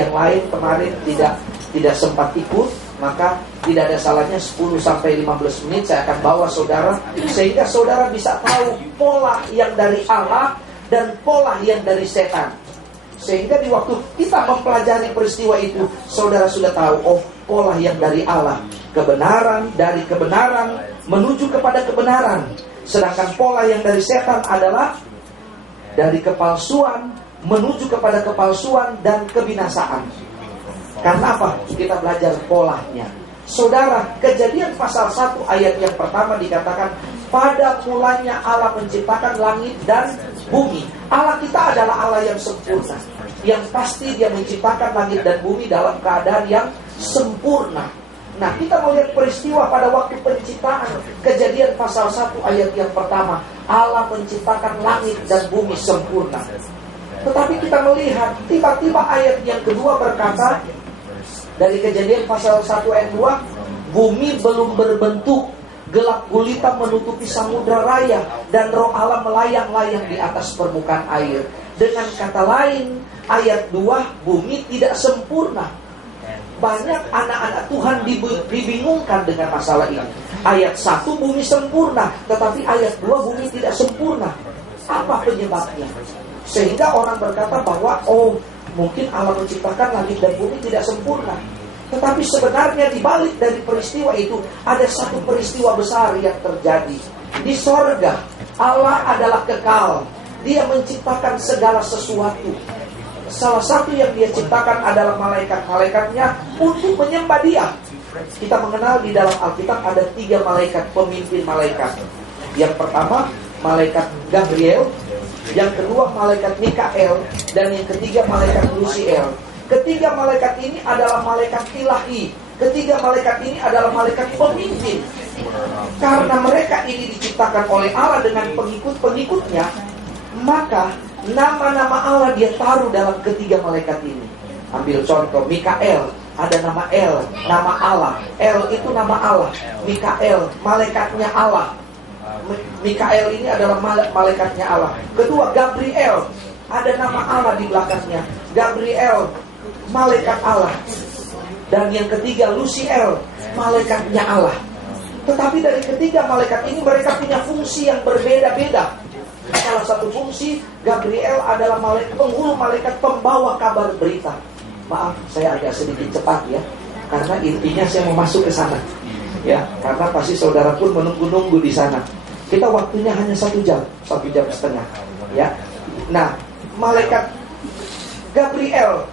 yang lain kemarin tidak sempat ikut, maka tidak ada salahnya 10-15 menit saya akan bawa saudara, sehingga saudara bisa tahu pola yang dari Allah dan pola yang dari setan. Sehingga di waktu kita mempelajari peristiwa itu, saudara sudah tahu, oh, pola yang dari Allah, kebenaran, dari kebenaran menuju kepada kebenaran. Sedangkan pola yang dari setan adalah dari kepalsuan menuju kepada kepalsuan dan kebinasaan. Karena apa? Kita belajar polanya. Saudara, Kejadian pasal 1 ayat yang pertama dikatakan, pada mulanya Allah menciptakan langit dan bumi. Allah kita adalah Allah yang sempurna. Yang pasti Dia menciptakan langit dan bumi dalam keadaan yang sempurna. Nah, kita melihat peristiwa pada waktu penciptaan. Kejadian pasal 1 ayat yang pertama, Allah menciptakan langit dan bumi sempurna. Tetapi kita melihat tiba-tiba ayat yang kedua berkata, dari Kejadian pasal 1 ayat 2, bumi belum berbentuk, gelap gulita menutupi samudra raya, dan roh Allah melayang-layang di atas permukaan air. Dengan kata lain, ayat 2, bumi tidak sempurna. Banyak anak-anak Tuhan dibingungkan dengan masalah ini. Ayat 1 bumi sempurna, tetapi ayat 2 bumi tidak sempurna. Apa penyebabnya? Sehingga orang berkata bahwa, oh, mungkin Allah menciptakan langit dan bumi tidak sempurna. Tetapi sebenarnya di balik dari peristiwa itu ada satu peristiwa besar yang terjadi. Di sorga, Allah adalah kekal. Dia menciptakan segala sesuatu. Salah satu yang Dia ciptakan adalah malaikat-malaikatnya untuk menyembah Dia. Kita mengenal di dalam Alkitab ada 3 malaikat, pemimpin malaikat. Yang pertama, malaikat Gabriel. Yang kedua, malaikat Mikael. Dan yang ketiga, malaikat Lusiel. Ketiga malaikat ini adalah malaikat ilahi. Ketiga malaikat ini adalah malaikat pemimpin. Karena mereka ini diciptakan oleh Allah dengan pengikut-pengikutnya, maka nama-nama Allah Dia taruh dalam ketiga malaikat ini. Ambil contoh, Mikael, ada nama El, nama Allah. El itu nama Allah. Mikael, malaikatnya Allah. Mikael ini adalah malaikatnya Allah. Kedua, Gabriel, ada nama Allah di belakangnya. Gabriel, malaikat Allah. Dan yang ketiga, Lusiel, malaikatnya Allah. Tetapi dari ketiga malaikat ini mereka punya fungsi yang berbeda-beda. Salah satu fungsi, Gabriel adalah penghulu malaikat pembawa kabar berita. Maaf, saya agak sedikit cepat ya, karena intinya saya mau masuk ke sana. Ya, karena pasti saudara pun menunggu-nunggu di sana. Kita waktunya hanya 1 jam, 1 jam setengah. Ya, nah, malaikat Gabriel,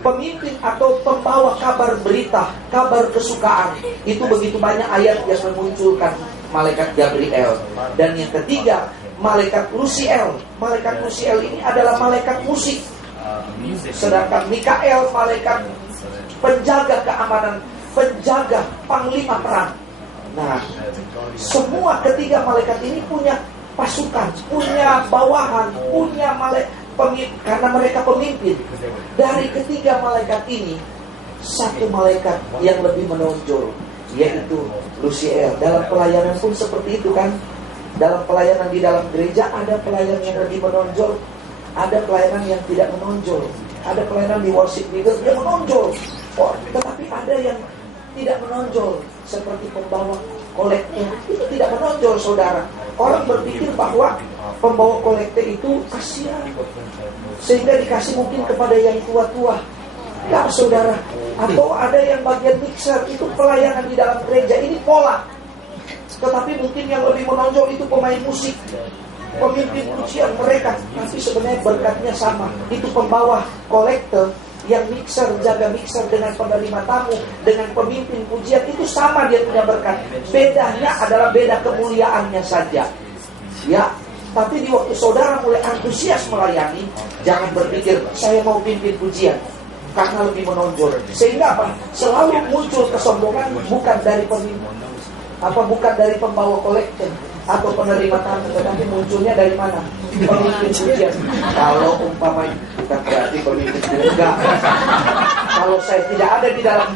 pemimpin atau pembawa kabar berita, kabar kesukaan. Itu begitu banyak ayat yang memunculkan malaikat Gabriel. Dan yang ketiga, malaikat Lusiel. Malaikat Lusiel ini adalah malaikat musik. Sedangkan Mikael, malaikat penjaga keamanan, penjaga panglima perang. Nah, semua ketiga malaikat ini punya pasukan, punya bawahan, punya karena mereka pemimpin. Dari ketiga malaikat ini, satu malaikat yang lebih menonjol, yaitu Lusiel. Dalam pelayanan pun seperti itu kan. Dalam pelayanan di dalam gereja ada pelayanan yang lebih menonjol, ada pelayanan yang tidak menonjol. Ada pelayanan di worship leader yang menonjol, tetapi ada yang tidak menonjol, seperti pembawa kolekte. Itu tidak menonjol, saudara. Orang berpikir bahwa pembawa kolekte itu kasihan, sehingga dikasih mungkin kepada yang tua-tua. Enggak, saudara. Atau ada yang bagian mixer, itu pelayanan di dalam gereja. Ini pola. Tetapi mungkin yang lebih menonjol itu pemain musik, pemimpin pujian mereka. Tapi sebenarnya berkatnya sama. Itu pembawa kolekte, yang mixer, jaga mixer dengan penerima tamu, dengan pemimpin pujian, itu sama dia punya berkat. Bedanya adalah beda kemuliaannya saja. Ya, tapi di waktu saudara mulai antusias melayani, jangan berpikir saya mau pimpin pujian karena lebih menonjol. Sehingga apa? Selalu muncul kesombongan bukan dari pemimpin, bukan dari pembawa kolektor atau penerima tamu, tetapi munculnya dari mana? Pemimpin pujian. Kalau umpamanya, bukan berarti pemimpin gereja. Kalau saya tidak ada di dalam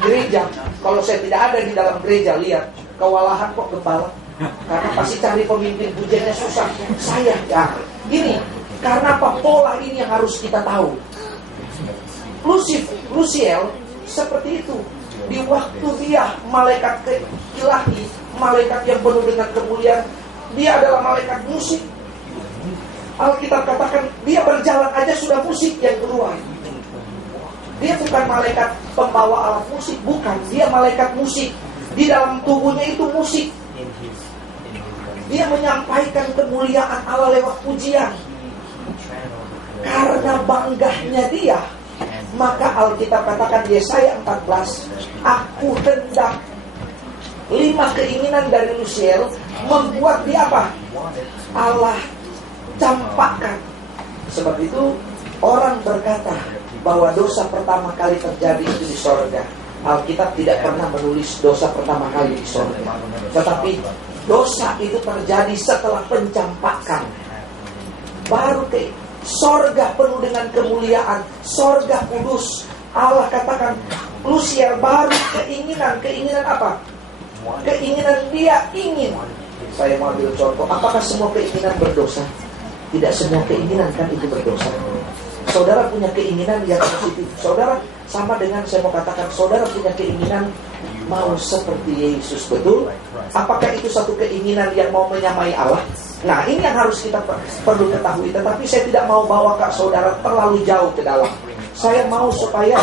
gereja, lihat kewalahan kok gembala. Karena pasti cari pemimpin pujiannya susah. Saya ya, ini karena apa? Pola ini yang harus kita tahu. Lusiel seperti itu. Di waktu dia malaikat ilahi, malaikat yang penuh dengan kemuliaan, dia adalah malaikat musik. Alkitab katakan dia berjalan aja sudah musik yang keluar. Dia bukan malaikat pembawa alat musik, bukan. Dia malaikat musik. Di dalam tubuhnya itu musik. Dia menyampaikan kemuliaan Allah lewat pujian. Karena banggahnya dia, maka Alkitab katakan di Yesaya 14, aku hendak 5 keinginan dari Lusiel membuat dia apa? Allah campakkan. Sebab itu orang berkata bahwa dosa pertama kali terjadi itu di sorga. Alkitab tidak pernah menulis dosa pertama kali di sorga, tetapi dosa itu terjadi setelah pencampakan. Baru ke sorga penuh dengan kemuliaan, sorga kudus. Allah katakan Lusiel baru keinginan apa? Keinginan dia ingin. Saya mau ambil contoh. Apakah semua keinginan berdosa? Tidak semua keinginan kan itu berdosa. Saudara punya keinginan yang positif. Saudara sama dengan saya mau katakan, saudara punya keinginan mau seperti Yesus, betul? Apakah itu satu keinginan yang mau menyamai Allah? Nah, ini yang harus kita perlu ketahui. Tetapi saya tidak mau bawa ke saudara terlalu jauh ke dalam. Saya mau supaya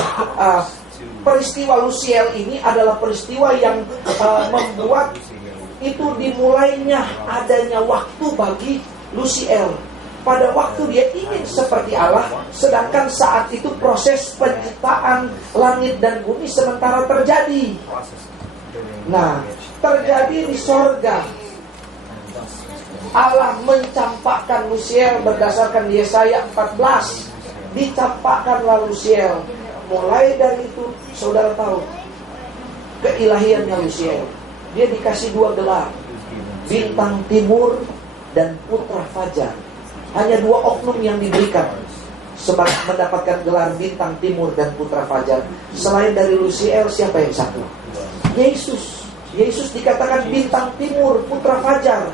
peristiwa Lusiel ini adalah peristiwa yang membuat itu dimulainya adanya waktu bagi Lusiel. Pada waktu dia ingin seperti Allah, sedangkan saat itu proses penciptaan langit dan bumi sementara terjadi. Nah, terjadi di sorga. Allah mencampakkan Lusiel berdasarkan Yesaya 14. Dicampakkanlah Lusiel. Mulai dari itu, saudara tahu keilahiannya Lusiel. Dia dikasih 2 gelar, Bintang Timur dan Putra Fajar. Hanya 2 oknum yang diberikan sebab mendapatkan gelar Bintang Timur dan Putra Fajar. Selain dari Lusiel, siapa yang satu? Yesus. Yesus dikatakan Bintang Timur, Putra Fajar.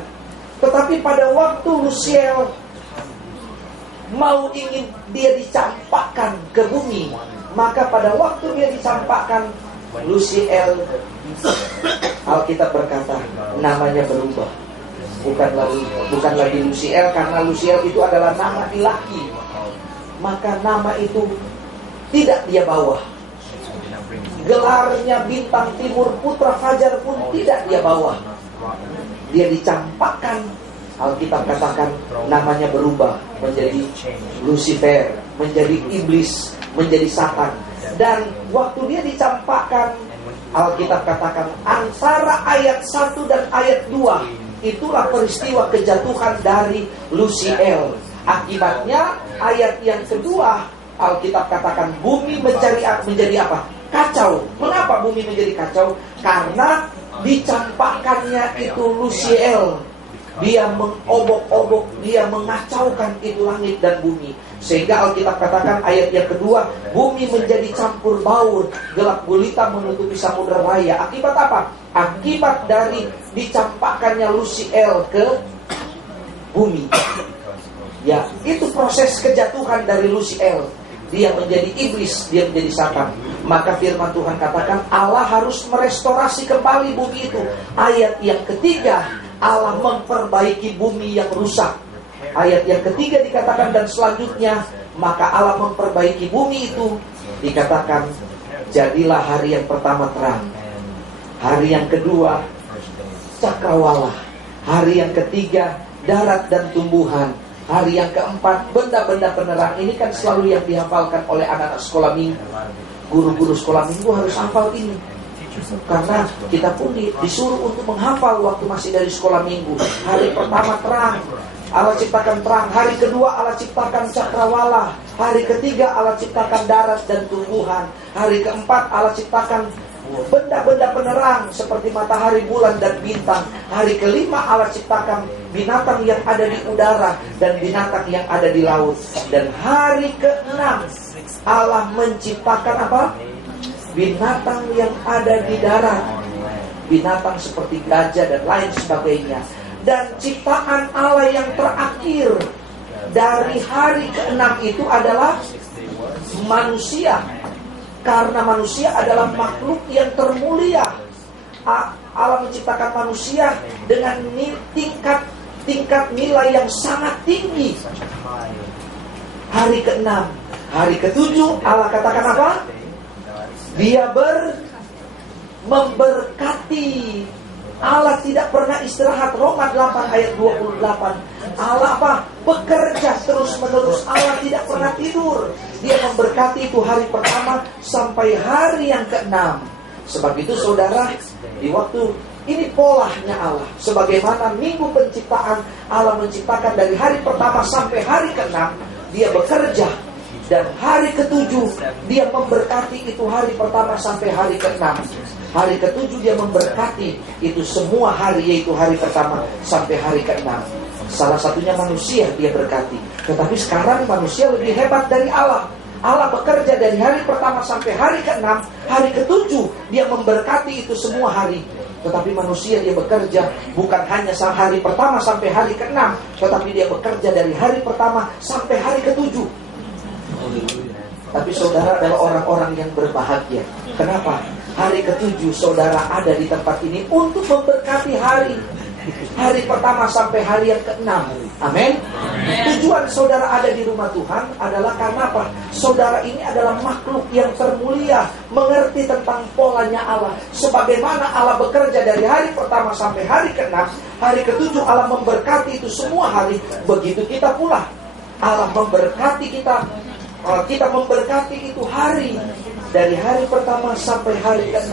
Tetapi pada waktu Lusiel mau ingin dia dicampakkan ke bumi, maka pada waktu dia dicampakkan, Lusiel, Alkitab berkata namanya berubah. Bukan lagi Lusiel, karena Lusiel itu adalah nama ilahi. Maka nama itu tidak dia bawa. Gelarnya Bintang Timur, Putra Fajar pun tidak dia bawa. Dia dicampakkan. Alkitab katakan namanya berubah menjadi Lucifer, menjadi iblis, menjadi Satan. Dan waktu dia dicampakkan, Alkitab katakan antara ayat 1 dan ayat 2, itulah peristiwa kejatuhan dari Lusiel. Akibatnya ayat yang kedua, Alkitab katakan bumi menjadi apa? Kacau. Mengapa bumi menjadi kacau? Karena dicampakkannya itu Lusiel. Dia mengobok-obok, dia mengacaukan itu langit dan bumi. Sehingga Alkitab katakan ayat yang kedua, bumi menjadi campur baur, gelap gulita menutupi samudera raya. Akibat apa? Akibat dari dicampakkannya Lusiel ke bumi. Ya, itu proses kejatuhan dari Lusiel. Dia menjadi iblis, dia menjadi Satan. Maka firman Tuhan katakan Allah harus merestorasi kembali bumi itu. Ayat yang ketiga, Allah memperbaiki bumi yang rusak. Ayat yang ketiga dikatakan dan selanjutnya, maka Allah memperbaiki bumi itu. Dikatakan jadilah hari yang pertama terang, hari yang kedua cakrawala, hari yang ketiga darat dan tumbuhan, hari yang keempat benda-benda penerang. Ini kan selalu yang dihafalkan oleh anak-anak sekolah minggu. Guru-guru sekolah minggu harus hafal ini. Karena kita pun disuruh untuk menghafal waktu masih dari sekolah minggu. Hari pertama terang, Allah ciptakan terang. Hari kedua Allah ciptakan cakrawala. Hari ketiga Allah ciptakan darat dan tumbuhan. Hari keempat Allah ciptakan benda-benda penerang seperti matahari, bulan, dan bintang. Hari kelima Allah ciptakan binatang yang ada di udara dan binatang yang ada di laut. Dan hari keenam Allah menciptakan apa? Binatang yang ada di darat, binatang seperti gajah dan lain sebagainya. Dan ciptaan Allah yang terakhir dari hari ke-6 itu adalah manusia. Karena manusia adalah makhluk yang termulia. Allah menciptakan manusia dengan tingkat nilai yang sangat tinggi. Hari ke-6, hari ke-7 Allah katakan apa? Dia memberkati. Allah tidak pernah istirahat. Roma 8 ayat 28. Allah apa? Bekerja terus menerus. Allah tidak pernah tidur. Dia memberkati itu hari pertama sampai hari yang ke-6. Sebab itu saudara, di waktu ini polanya Allah. Sebagaimana minggu penciptaan, Allah menciptakan dari hari pertama sampai hari ke-6. Dia bekerja. Dan hari ke-7 dia memberkati itu hari pertama sampai hari ke-6. Hari ke-7 dia memberkati itu semua hari, yaitu hari pertama sampai hari ke-6. Salah satunya manusia dia berkati. Tetapi sekarang manusia lebih hebat dari Allah. Allah bekerja dari hari pertama sampai hari ke-6. Hari ke-7 dia memberkati itu semua hari. Tetapi manusia dia bekerja bukan hanya hari pertama sampai hari ke-6, tetapi dia bekerja dari hari pertama sampai hari ke-7. Tapi saudara adalah orang-orang yang berbahagia. Kenapa? Hari ke-7 saudara ada di tempat ini untuk memberkati hari pertama sampai hari yang ke-6. Amin. Tujuan saudara ada di rumah Tuhan adalah karena apa? Saudara ini adalah makhluk yang termulia, mengerti tentang polanya Allah. Sebagaimana Allah bekerja dari hari pertama sampai hari ke-6, hari ke-7 Allah memberkati itu semua hari. Begitu kita pula, Allah memberkati kita. Kita memberkati itu hari, dari hari pertama sampai hari ke-6.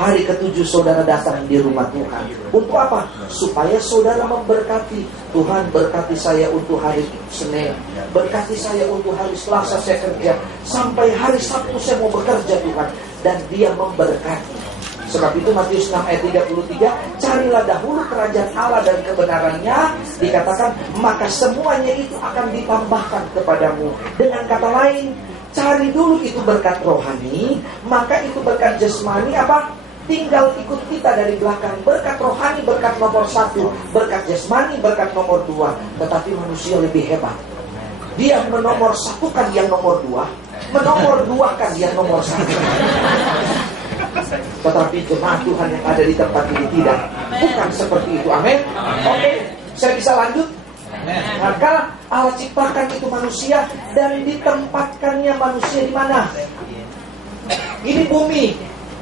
Hari ke-7 saudara datang di rumah Tuhan. Untuk apa? Supaya saudara memberkati. Tuhan berkati saya untuk hari Senin, berkati saya untuk hari Selasa saya kerja, sampai hari Sabtu saya mau bekerja Tuhan. Dan dia memberkati. Sebab itu Matius 6 ayat 33, carilah dahulu kerajaan Allah dan kebenarannya, dikatakan maka semuanya itu akan ditambahkan kepadamu. Dengan kata lain, cari dulu itu berkat rohani, maka itu berkat jasmani apa? Tinggal ikut kita dari belakang. Berkat rohani berkat nomor 1, berkat jasmani berkat nomor 2. Tetapi manusia lebih hebat. Dia menomor satukan yang nomor 2, menomor 2kan yang nomor 1. Tetapi jemaat Tuhan yang ada di tempat ini tidak, bukan seperti itu. Amin. Oke, saya bisa lanjut. Maka Allah ciptakan itu manusia dan ditempatkannya manusia di mana? Ini bumi,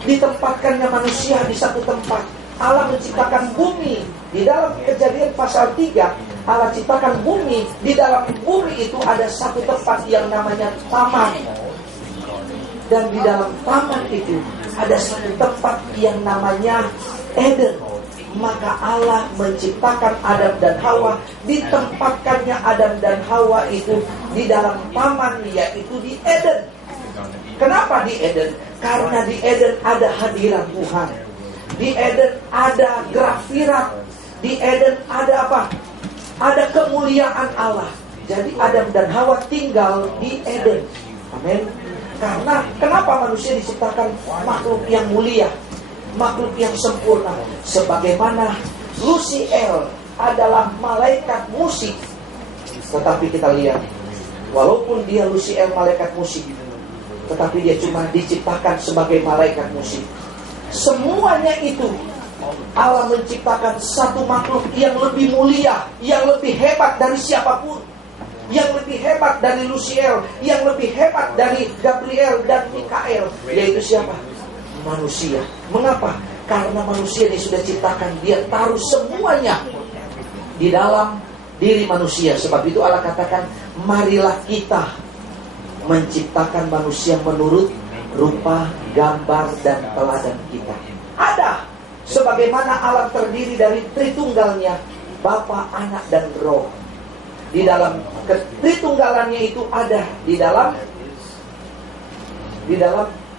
ditempatkannya manusia di satu tempat. Allah menciptakan bumi. Di dalam Kejadian pasal 3, Allah ciptakan bumi. Di dalam bumi itu ada satu tempat yang namanya taman. Dan di dalam taman itu ada satu tempat yang namanya Eden. Maka Allah menciptakan Adam dan Hawa. Ditempatkannya Adam dan Hawa itu di dalam taman, yaitu di Eden. Kenapa di Eden? Karena di Eden ada hadirat Tuhan. Di Eden ada graffirat. Di Eden ada apa? Ada kemuliaan Allah. Jadi Adam dan Hawa tinggal di Eden. Amin. Karena kenapa manusia diciptakan makhluk yang mulia, makhluk yang sempurna? Sebagaimana Lucifer adalah malaikat musik. Tetapi kita lihat, walaupun dia Lucifer malaikat musik, tetapi dia cuma diciptakan sebagai malaikat musik. Semuanya itu Allah menciptakan satu makhluk yang lebih mulia, yang lebih hebat dari siapapun, yang lebih hebat dari Lucifer, yang lebih hebat dari Gabriel dan Mikael, yaitu siapa? Manusia. Mengapa? Karena manusia ini sudah ciptakan, dia taruh semuanya di dalam diri manusia. Sebab itu Allah katakan, marilah kita menciptakan manusia menurut rupa, gambar, dan teladan kita. Ada. Sebagaimana alam terdiri dari Tritunggalnya, Bapa, Anak, dan Roh. Di dalam ketritunggalannya itu ada di dalam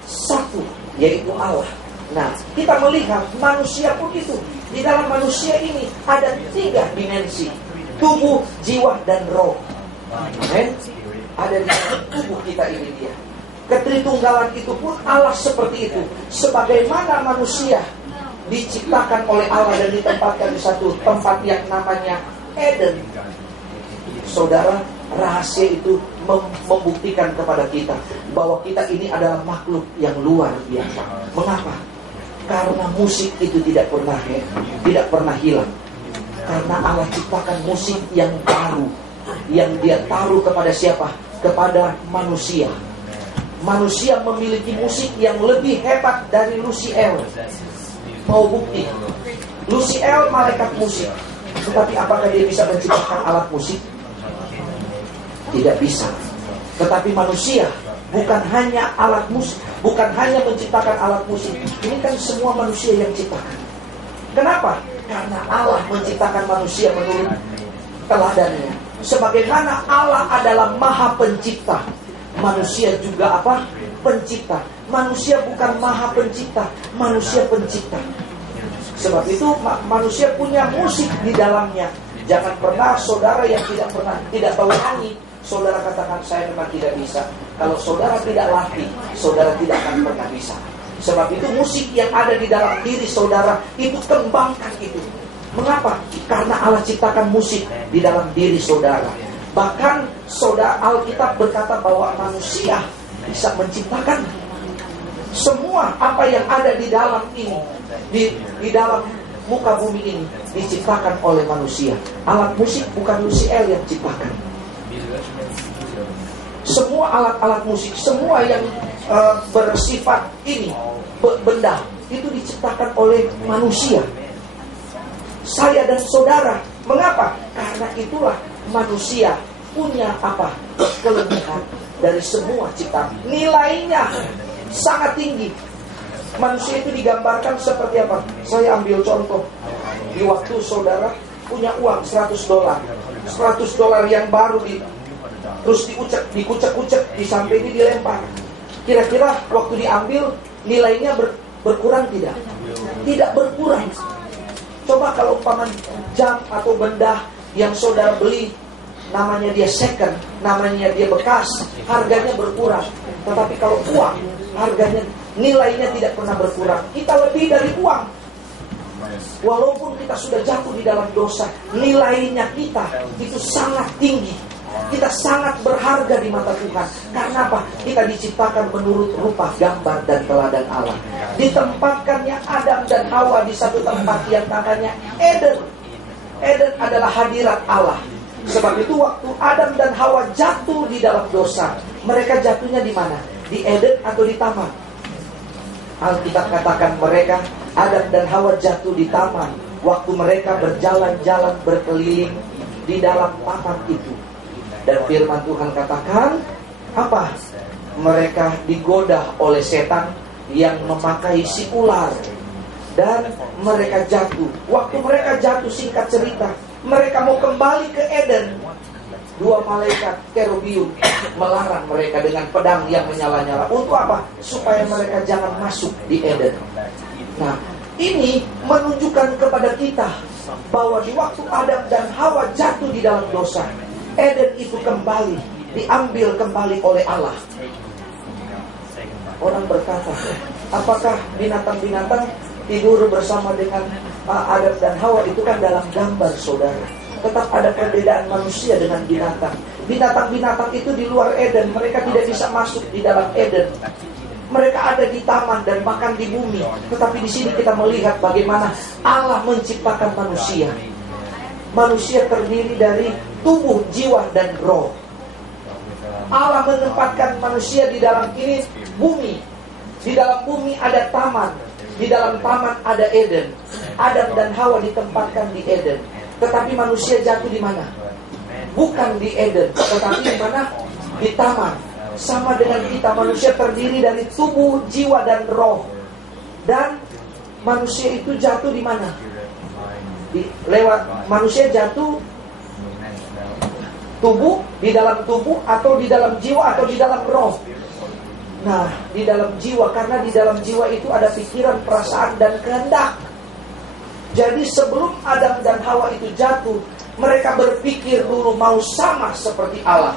satu, yaitu Allah. Nah, kita melihat manusia pun itu. Di dalam manusia ini ada 3 dimensi: tubuh, jiwa, dan roh. Amin. Ada di dalam tubuh kita ini dia. Ketritunggalan itu pun Allah seperti itu. Sebagaimana manusia diciptakan oleh Allah dan ditempatkan di satu tempat yang namanya Eden. Saudara, rahasia itu membuktikan kepada kita bahwa kita ini adalah makhluk yang luar biasa. Mengapa? Karena musik itu tidak pernah hilang. Karena Allah ciptakan musik yang baru, yang Dia taruh kepada siapa? Kepada manusia. Manusia memiliki musik yang lebih hebat dari Lucifer. Mau bukti? Lucifer malaikat musik, tetapi apakah dia bisa menciptakan alat musik? Tidak bisa. Tetapi manusia bukan hanya alat musik, bukan hanya menciptakan alat musik. Ini kan semua manusia yang ciptakan. Kenapa? Karena Allah menciptakan manusia menurut teladannya. Sebagaimana Allah adalah Maha Pencipta, manusia juga apa? Pencipta. Manusia bukan Maha Pencipta, manusia pencipta. Sebab itu manusia punya musik di dalamnya. Jangan pernah saudara yang tidak tahu nyanyi, saudara katakan saya memang tidak bisa. Kalau saudara tidak latih, saudara tidak akan pernah bisa. Sebab itu musik yang ada di dalam diri saudara itu kembangkan itu. Mengapa? Karena Allah ciptakan musik di dalam diri saudara. Bahkan saudara Alkitab berkata bahwa manusia bisa menciptakan semua apa yang ada di dalam ini, di dalam muka bumi ini diciptakan oleh manusia. Alat musik bukan Lucifer yang ciptakan. Semua alat-alat musik, semua yang bersifat ini benda itu diciptakan oleh manusia. Saya dan saudara, mengapa? Karena itulah manusia punya apa? Kelebihan dari semua ciptaan. Nilainya sangat tinggi. Manusia itu digambarkan seperti apa? Saya ambil contoh. Di waktu saudara punya uang $100, $100 yang baru terus dikucek-kucek, sampai ini dilempar. Kira-kira waktu diambil nilainya berkurang tidak? Tidak berkurang. Coba kalau umpama jam atau benda yang saudara beli, namanya dia second, namanya dia bekas, harganya berkurang. Tetapi kalau uang, harganya, nilainya tidak pernah berkurang. Kita lebih dari uang. Walaupun kita sudah jatuh di dalam dosa, nilainya kita itu sangat tinggi. Kita sangat berharga di mata Tuhan. Karena apa? Kita diciptakan menurut rupa, gambar, dan teladan Allah. Ditempatkannya Adam dan Hawa di satu tempat yang namanya Eden. Eden adalah hadirat Allah. Sebab itu waktu Adam dan Hawa jatuh di dalam dosa, mereka jatuhnya di mana? Di Eden atau di taman? Alkitab katakan mereka, Adam dan Hawa jatuh di taman. Waktu mereka berjalan-jalan berkeliling di dalam taman itu. Dan firman Tuhan katakan, apa? Mereka digoda oleh setan yang memakai si ular. Dan mereka jatuh. Waktu mereka jatuh, singkat cerita, mereka mau kembali ke Eden. Dua malaikat kerubium melarang mereka dengan pedang yang menyala-nyala. Untuk apa? Supaya mereka jangan masuk di Eden. Nah, ini menunjukkan kepada kita bahwa di waktu Adam dan Hawa jatuh di dalam dosa, Eden itu kembali, diambil kembali oleh Allah. Orang berkata, apakah binatang-binatang tidur bersama dengan Adam dan Hawa? Itu kan dalam gambar saudara. Tetap ada perbedaan manusia dengan binatang. Binatang-binatang itu di luar Eden, mereka tidak bisa masuk di dalam Eden. Mereka ada di taman dan bahkan di bumi. Tetapi di sini kita melihat bagaimana Allah menciptakan manusia. Manusia terdiri dari tubuh, jiwa, dan roh. Allah menempatkan manusia di dalam ini bumi. Di dalam bumi ada taman. Di dalam taman ada Eden. Adam dan Hawa ditempatkan di Eden. Tetapi manusia jatuh di mana? Bukan di Eden, tetapi di mana? Di taman. Sama dengan kita, manusia terdiri dari tubuh, jiwa, dan roh. Dan manusia itu jatuh di mana? Lewat manusia jatuh tubuh, di dalam tubuh, atau di dalam jiwa, atau di dalam roh. Nah, di dalam jiwa, karena di dalam jiwa itu ada pikiran, perasaan, dan kehendak. Jadi sebelum Adam dan Hawa itu jatuh, mereka berpikir dulu mau sama seperti Allah.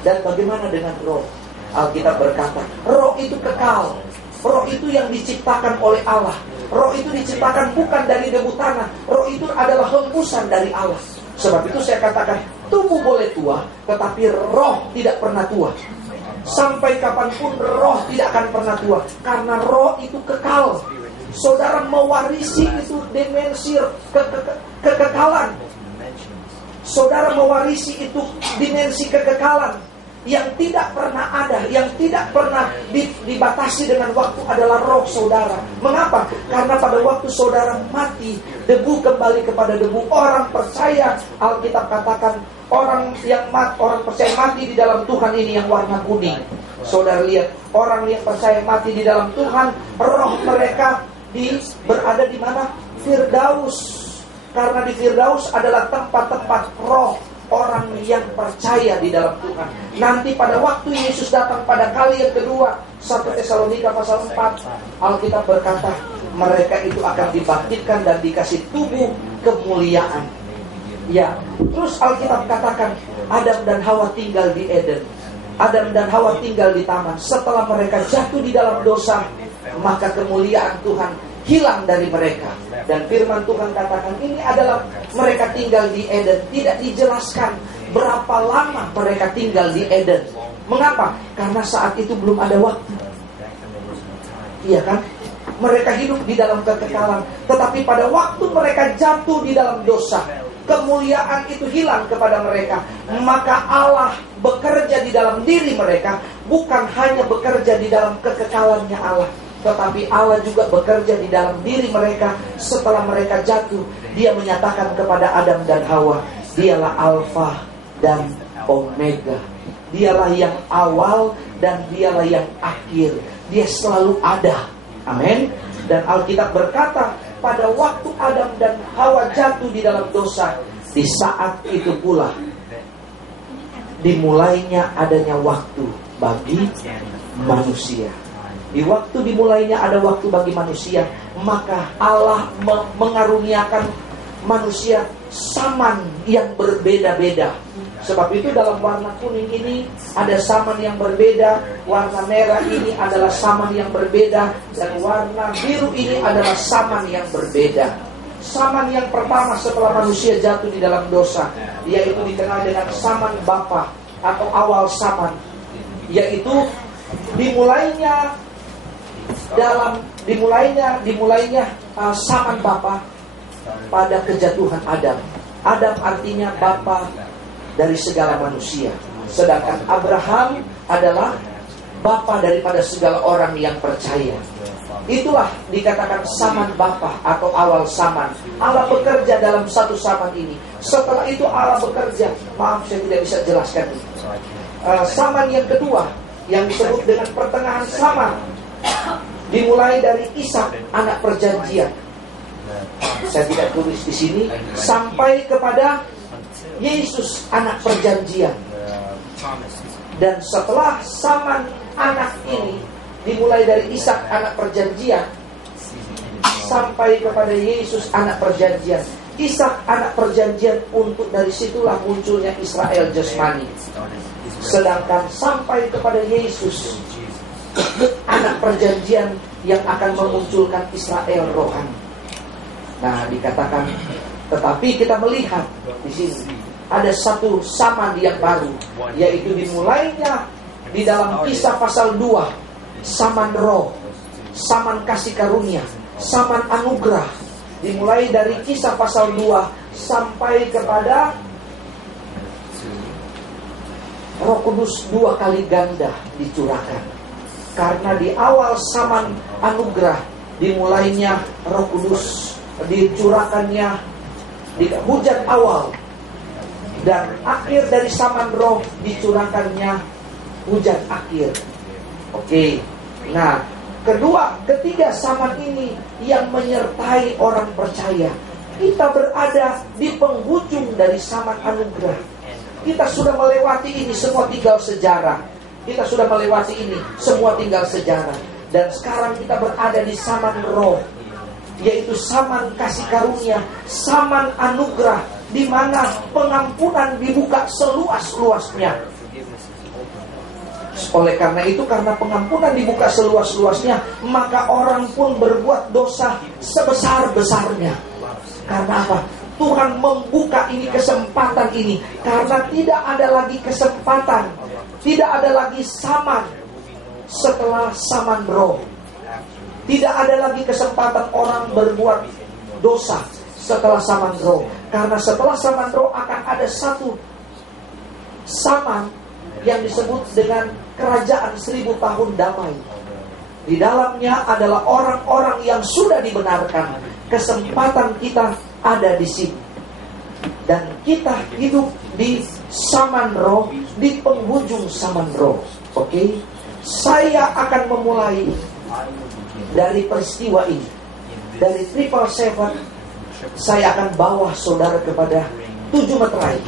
Dan bagaimana dengan roh? Alkitab berkata, roh itu kekal. Roh itu yang diciptakan oleh Allah. Roh itu diciptakan bukan dari debu tanah. Roh itu adalah hembusan dari Allah. Sebab itu saya katakan, tubuh boleh tua, tetapi roh tidak pernah tua. Sampai kapanpun roh tidak akan pernah tua, karena roh itu kekal. Saudara mewarisi itu dimensi kekekalan. Saudara mewarisi itu dimensi kekekalan yang tidak pernah ada, yang tidak pernah dibatasi dengan waktu adalah roh saudara. Mengapa? Karena pada waktu saudara mati, debu kembali kepada debu. Orang percaya, Alkitab katakan, orang percaya mati di dalam Tuhan ini yang warna kuning. Saudara lihat, orang yang percaya mati di dalam Tuhan, roh mereka berada di mana? Firdaus. Karena di Firdaus adalah tempat-tempat roh orang yang percaya di dalam Tuhan. Nanti pada waktu Yesus datang pada kali yang kedua, 1 Tesalonika pasal 4, Alkitab berkata, mereka itu akan dibangkitkan dan dikasih tubuh kemuliaan. Ya, terus Alkitab katakan, Adam dan Hawa tinggal di Eden. Adam dan Hawa tinggal di taman. Setelah mereka jatuh di dalam dosa, maka kemuliaan Tuhan hilang dari mereka. Dan firman Tuhan katakan, ini adalah mereka tinggal di Eden. Tidak dijelaskan berapa lama mereka tinggal di Eden. Mengapa? Karena saat itu belum ada waktu. Iya kan? Mereka hidup di dalam kekekalan. Tetapi pada waktu mereka jatuh di dalam dosa, kemuliaan itu hilang kepada mereka. Maka Allah bekerja di dalam diri mereka. Bukan hanya bekerja di dalam kekekalannya Allah, tetapi Allah juga bekerja di dalam diri mereka. Setelah mereka jatuh, Dia menyatakan kepada Adam dan Hawa, Dialah Alfa dan Omega. Dialah yang awal dan Dialah yang akhir. Dia selalu ada. Amin. Dan Alkitab berkata, pada waktu Adam dan Hawa jatuh di dalam dosa, di saat itu pula dimulainya adanya waktu bagi manusia. Di waktu dimulainya ada waktu bagi manusia, maka Allah mengaruniakan manusia saman yang berbeda-beda. Sebab itu dalam warna kuning ini ada saman yang berbeda, warna merah ini adalah saman yang berbeda, dan warna biru ini adalah saman yang berbeda. Saman yang pertama setelah manusia jatuh di dalam dosa, yaitu dikenal dengan saman Bapa atau awal saman, yaitu dimulainya saman Bapa pada kejatuhan Adam. Adam artinya Bapa dari segala manusia, sedangkan Abraham adalah Bapa daripada segala orang yang percaya. Itulah dikatakan saman Bapa atau awal saman. Allah bekerja dalam satu saman ini. Setelah itu Allah bekerja, maaf saya tidak bisa jelaskan ini. Saman yang kedua yang disebut dengan pertengahan saman, dimulai dari Ishak anak perjanjian. Saya tidak tulis di sini, sampai kepada Yesus anak perjanjian. Dan setelah saman anak ini dimulai dari Ishak anak perjanjian sampai kepada Yesus anak perjanjian. Ishak anak perjanjian, untuk dari situlah munculnya Israel jasmani. Sedangkan sampai kepada Yesus anak perjanjian yang akan memunculkan Israel rohani. Nah, dikatakan, tetapi kita melihat di sini ada satu saman yang baru, yaitu dimulainya di dalam Kisah pasal 2, saman roh, saman kasih karunia, saman anugerah. Dimulai dari Kisah pasal 2 sampai kepada Roh Kudus 2 kali ganda dicurahkan. Karena di awal saman anugerah dimulainya Roh Kudus, dicurahkannya di hujan awal, dan akhir dari saman roh dicurahkannya hujan akhir. Oke. Nah, ketiga saman ini yang menyertai orang percaya. Kita berada di penghujung dari saman anugerah. Kita sudah melewati ini, semua tinggal sejarah. Kita sudah melewati ini, semua tinggal sejarah. Dan sekarang kita berada di saman roh, yaitu saman kasih karunia, saman anugerah, di mana pengampunan dibuka seluas-luasnya. Oleh karena itu, karena pengampunan dibuka seluas-luasnya, maka orang pun berbuat dosa sebesar-besarnya. Karena apa? Tuhan membuka ini kesempatan ini, karena tidak ada lagi kesempatan, tidak ada lagi zaman setelah zaman roh. Tidak ada lagi kesempatan orang berbuat dosa setelah zaman roh. Karena setelah zaman roh akan ada satu zaman yang disebut dengan kerajaan 1000 tahun damai. Di dalamnya adalah orang-orang yang sudah dibenarkan. Kesempatan kita ada di sini. Dan kita hidup di zaman roh, di penghujung zaman roh. Oke? Saya akan memulai dari peristiwa ini. Dari 777, saya akan bawa saudara kepada 7 meterai.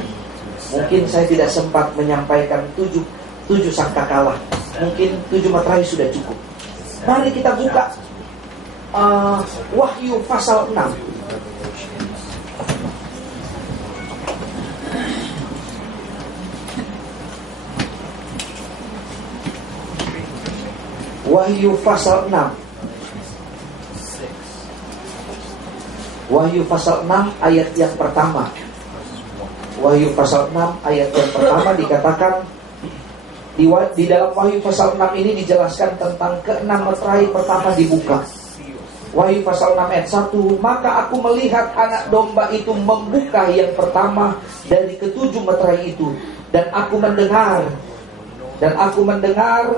Mungkin saya tidak sempat menyampaikan 7 sangkakala. Mungkin 7 meterai sudah cukup. Mari kita buka Wahyu pasal 6. Wahyu pasal 6. Wahyu pasal 6 ayat yang pertama. Wahyu pasal 6 ayat yang pertama dikatakan, di dalam Wahyu pasal 6 ini dijelaskan tentang ke-6 meterai pertama dibuka. Wahyu pasal 6 ayat 1, maka aku melihat anak domba itu membuka yang pertama dari ke-7 meterai itu, dan aku mendengar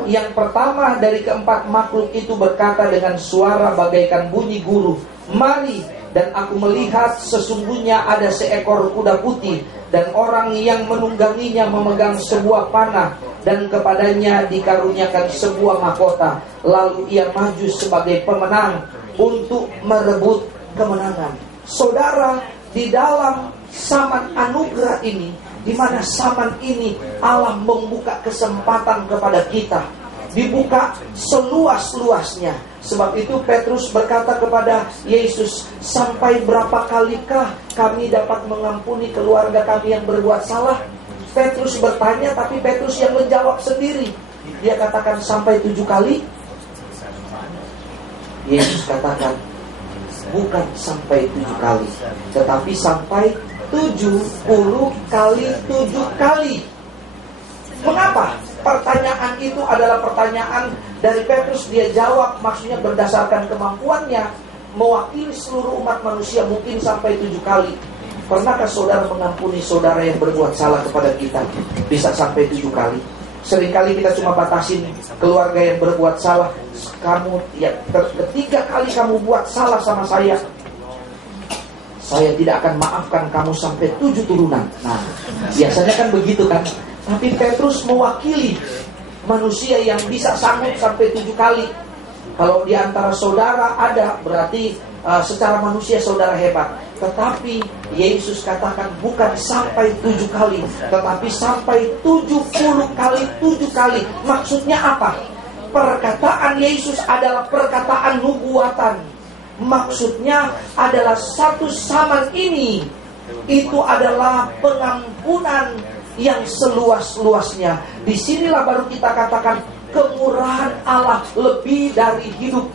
yang pertama dari ke-4 makhluk itu berkata dengan suara bagaikan bunyi guru, mari. Dan aku melihat sesungguhnya ada seekor kuda putih, dan orang yang menungganginya memegang sebuah panah, dan kepadanya dikaruniakan sebuah mahkota. Lalu ia maju sebagai pemenang untuk merebut kemenangan. Saudara, di dalam zaman anugerah ini, di mana zaman ini Allah membuka kesempatan kepada kita, dibuka seluas-luasnya. Sebab itu Petrus berkata kepada Yesus, sampai berapa kalikah kami dapat mengampuni keluarga kami yang berbuat salah? Petrus bertanya, tapi Petrus yang menjawab sendiri. Dia katakan sampai 7 kali. Yesus katakan, bukan sampai 7 kali, tetapi sampai 70 kali 7 kali. Mengapa? Pertanyaan itu adalah pertanyaan dari Petrus. Dia jawab maksudnya berdasarkan kemampuannya mewakili seluruh umat manusia, mungkin sampai 7 kali. Pernahkah saudara mengampuni saudara yang berbuat salah kepada kita? Bisa sampai 7 kali. Seringkali kita cuma batasin keluarga yang berbuat salah. Kamu ya, ketiga kali kamu buat salah sama saya tidak akan maafkan kamu sampai 7 turunan. Nah, biasanya kan begitu kan. Tapi Petrus mewakili manusia yang bisa sanggup sampai 7 kali. Kalau di antara saudara ada, berarti secara manusia saudara hebat. Tetapi Yesus katakan bukan sampai 7 kali, tetapi sampai 70 kali 7 kali. Maksudnya apa? Perkataan Yesus adalah perkataan nubuatan. Maksudnya adalah satu zaman ini itu adalah pengampunan yang seluas-luasnya. Disinilah baru kita katakan kemurahan Allah lebih dari hidup.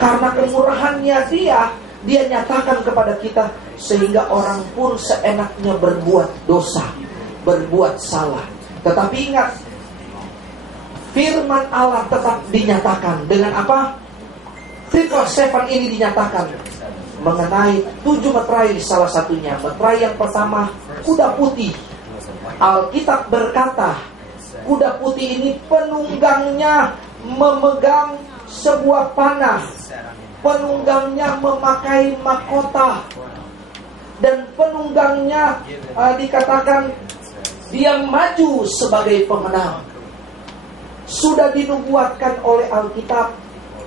Karena kemurahannya dia nyatakan kepada kita, sehingga orang pun seenaknya berbuat dosa, berbuat salah. Tetapi ingat, firman Allah tetap dinyatakan. Dengan apa? 777 ini dinyatakan mengenai 7 meterai, salah satunya. Meterai yang pertama, kuda putih. Alkitab berkata, kuda putih ini penunggangnya memegang sebuah panah, penunggangnya memakai mahkota, dan penunggangnya dikatakan dia maju sebagai pemenang. Sudah dinubuatkan oleh Alkitab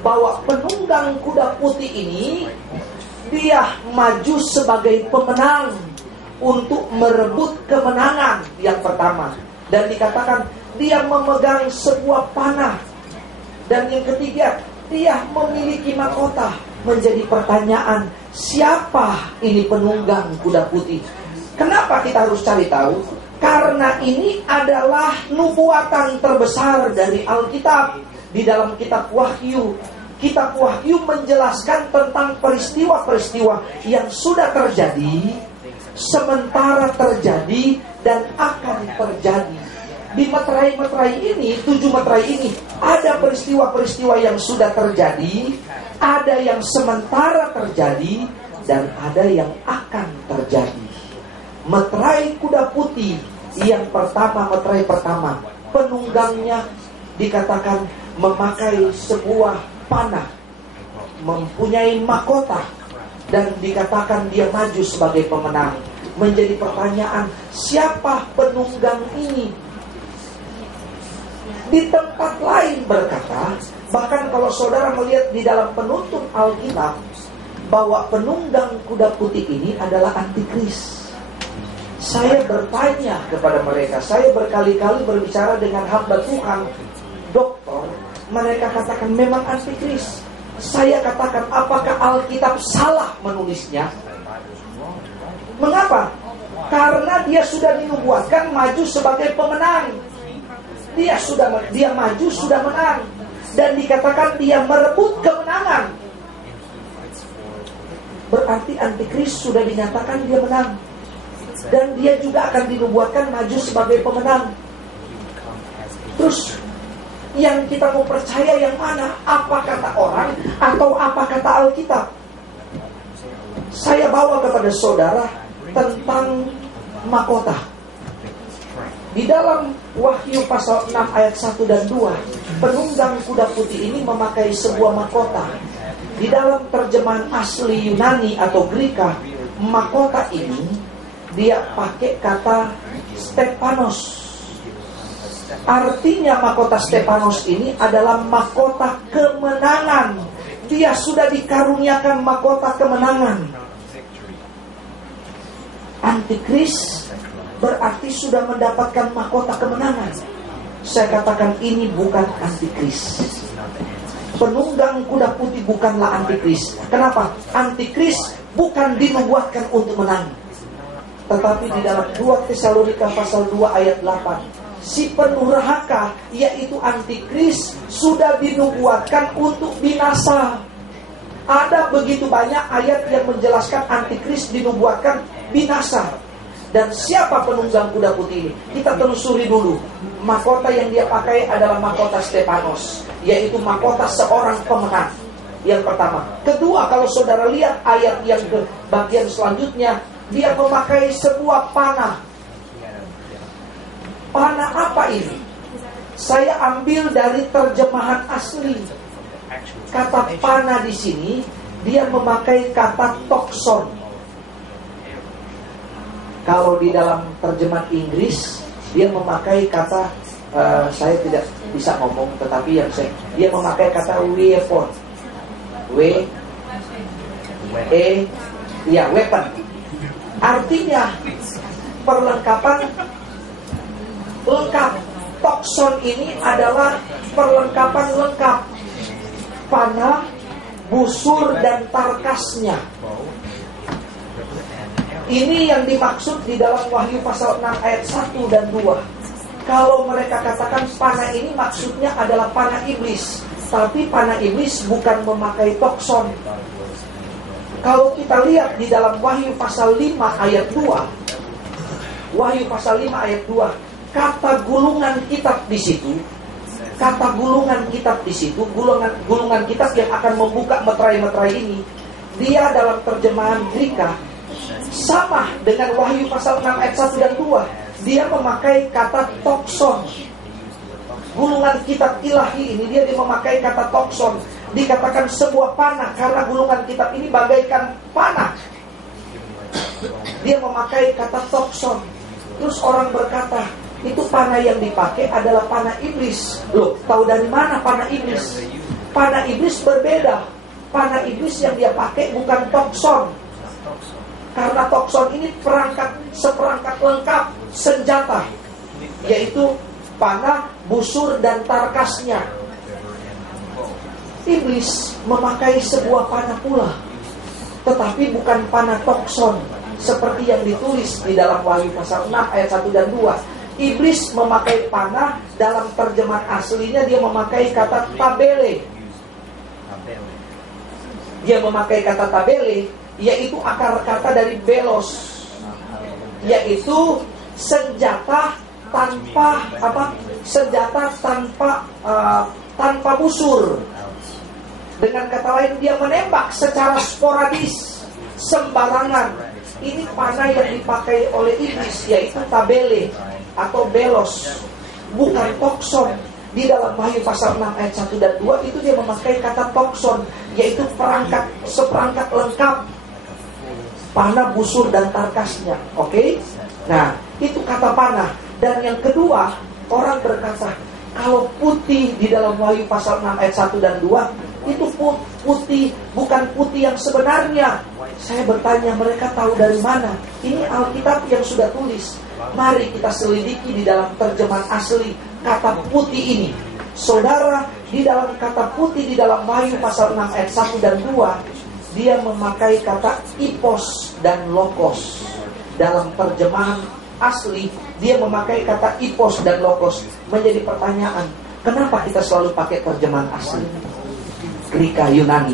bahwa penunggang kuda putih ini dia maju sebagai pemenang untuk merebut kemenangan yang pertama. Dan dikatakan dia memegang sebuah panah. Dan yang ketiga, dia memiliki mahkota. Menjadi pertanyaan, siapa ini penunggang kuda putih? Kenapa kita harus cari tahu? Karena ini adalah nubuatan terbesar dari Alkitab. Di dalam kitab Wahyu, Kitab Wahyu menjelaskan tentang peristiwa-peristiwa yang sudah terjadi, sementara terjadi, dan akan terjadi. Di meterai-meterai ini, 7 meterai ini, ada peristiwa-peristiwa yang sudah terjadi, ada yang sementara terjadi, dan ada yang akan terjadi. Meterai kuda putih yang pertama, meterai pertama, penunggangnya dikatakan memakai sebuah panah, mempunyai mahkota, dan dikatakan dia maju sebagai pemenang. Menjadi pertanyaan, siapa penunggang ini? Di tempat lain berkata, bahkan kalau saudara melihat di dalam penuntun Alkitab, bahwa penunggang kuda putih ini adalah antikris. Saya bertanya kepada mereka, saya berkali-kali berbicara dengan hamba Tuhan, dokter, mereka katakan memang antikris. Saya katakan, apakah Alkitab salah menulisnya? Mengapa? Karena dia sudah dinubuatkan maju sebagai pemenang. Dia maju sudah menang, dan dikatakan dia merebut kemenangan. Berarti antikris sudah dinyatakan dia menang, dan dia juga akan dinubuatkan maju sebagai pemenang. Terus yang kita mau percaya yang mana? Apa kata orang atau apa kata Alkitab? Saya bawa kepada saudara tentang mahkota. Di dalam Wahyu pasal 6 ayat 1 dan 2, penunggang kuda putih ini memakai sebuah mahkota. Di dalam terjemahan asli Yunani atau Greka, mahkota ini dia pakai kata Stepanos. Artinya mahkota Stepanos ini adalah mahkota kemenangan. Dia sudah dikaruniakan mahkota kemenangan. Antikris berarti sudah mendapatkan mahkota kemenangan. Saya katakan ini bukan antikris. Penunggang kuda putih bukanlah antikris. Kenapa? Antikris bukan dinubuatkan untuk menang. Tetapi di dalam 2 Tesalonika pasal 2 ayat 8, si penurhaka, yaitu antikris, sudah dinubuatkan untuk binasa. Ada begitu banyak ayat yang menjelaskan antikris dinubuatkan binasa. Dan siapa penunggang kuda putih ini? Kita telusuri dulu. Mahkota yang dia pakai adalah mahkota Stepanos, yaitu mahkota seorang pemenang. Yang pertama. Kedua, kalau saudara lihat ayat yang ke bagian selanjutnya, dia memakai sebuah panah. Panah apa ini? Saya ambil dari terjemahan asli. Kata panah di sini, dia memakai kata tokson. Kalau di dalam terjemahan Inggris, dia memakai kata, saya tidak bisa ngomong, tetapi dia memakai kata weapon. Weapon. Artinya perlengkapan lengkap. Tokson ini adalah perlengkapan lengkap. Panah, busur, dan tarkasnya. Ini yang dimaksud di dalam Wahyu pasal 6 ayat 1 dan 2. Kalau mereka katakan panah ini maksudnya adalah panah iblis, tapi panah iblis bukan memakai tokson. Kalau kita lihat di dalam Wahyu pasal 5 ayat 2, Wahyu pasal 5 ayat 2, kata gulungan kitab di situ, gulungan kitab yang akan membuka meterai-meterai ini, dia dalam terjemahan Greka sama dengan Wahyu pasal 6 ayat 1 dan 2. Dia memakai kata tokson. Gulungan kitab ilahi ini dia memakai kata tokson. Dikatakan sebuah panah karena gulungan kitab ini bagaikan panah. Dia memakai kata tokson. Terus orang berkata, itu panah yang dipakai adalah panah iblis. Loh, tahu dari mana panah iblis? Panah iblis berbeda. Panah iblis yang dia pakai bukan tokson. Karena tokson ini seperangkat lengkap senjata, yaitu panah, busur, dan tarkasnya. Iblis memakai sebuah panah pula, tetapi bukan panah tokson seperti yang ditulis di dalam Wahyu pasal 6 ayat 1 dan 2. Iblis memakai panah, dalam terjemahan aslinya dia memakai kata tabele. Dia memakai kata tabele, yaitu akar kata dari belos, yaitu senjata tanpa senjata tanpa busur. Dengan kata lain, dia menembak secara sporadis, sembarangan. Ini panah yang dipakai oleh iblis, yaitu tabele atau belos, bukan tokson. Di dalam Wahyu pasal 6 ayat 1 dan 2 itu dia memakai kata tokson, yaitu seperangkat lengkap, panah, busur, dan tarkasnya. Oke? Nah, itu kata panah. Dan yang kedua, orang berkata, kalau putih di dalam Wahyu pasal 6 ayat 1 dan 2, itu putih, bukan putih yang sebenarnya. Saya bertanya, mereka tahu dari mana? Ini Alkitab yang sudah tulis. Mari kita selidiki di dalam terjemahan asli kata putih ini. Saudara, di dalam kata putih di dalam Wahyu pasal 6 ayat 1 dan 2, dia memakai kata ipos dan lokos. Dalam terjemahan asli, dia memakai kata ipos dan lokos. Menjadi pertanyaan, kenapa kita selalu pakai terjemahan asli? Greka, Yunani.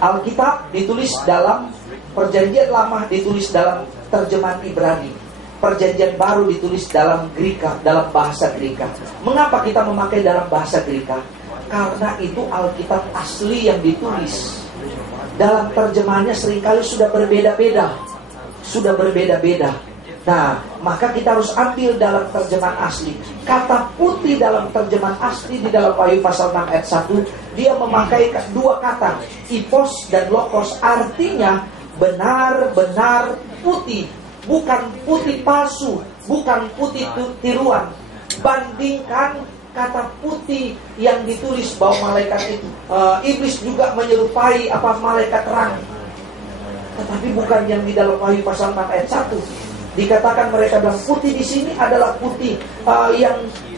Alkitab ditulis dalam Perjanjian Lama, ditulis dalam terjemahan Ibrani. Perjanjian Baru ditulis dalam Greka, dalam bahasa Greka. Mengapa kita memakai dalam bahasa Greka? Karena itu Alkitab asli yang ditulis. Dalam terjemahannya seringkali sudah berbeda-beda. Nah, maka kita harus ambil dalam terjemahan asli. Kata putih dalam terjemahan asli di dalam Wahyu pasal 6 ayat 1, dia memakai dua kata, ipos dan lokos. Artinya benar-benar putih, bukan putih palsu, bukan putih tiruan. Bandingkan kata putih yang ditulis bahwa malaikat itu, iblis juga menyerupai malaikat terang. Tetapi bukan yang di dalam Wahyu pasal 4 ayat 1. Dikatakan mereka bilang putih di sini adalah putih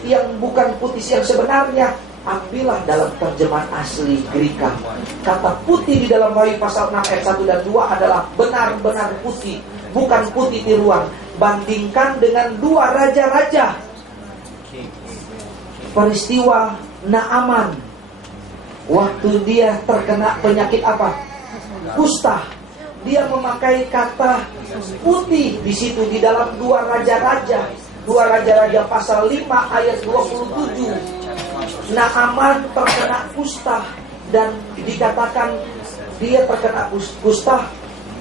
yang bukan putih yang sebenarnya. Ambillah dalam terjemahan asli Greka. Kata putih di dalam Wahyu pasal 6 ayat 1 dan 2 adalah benar-benar putih, bukan putih tiruan. Bandingkan dengan dua raja-raja. Peristiwa Naaman, waktu dia terkena penyakit apa? Kusta. Dia memakai kata putih di situ di dalam dua raja-raja pasal 5 ayat 27. Naaman terkena kusta dan dikatakan dia terkena kusta,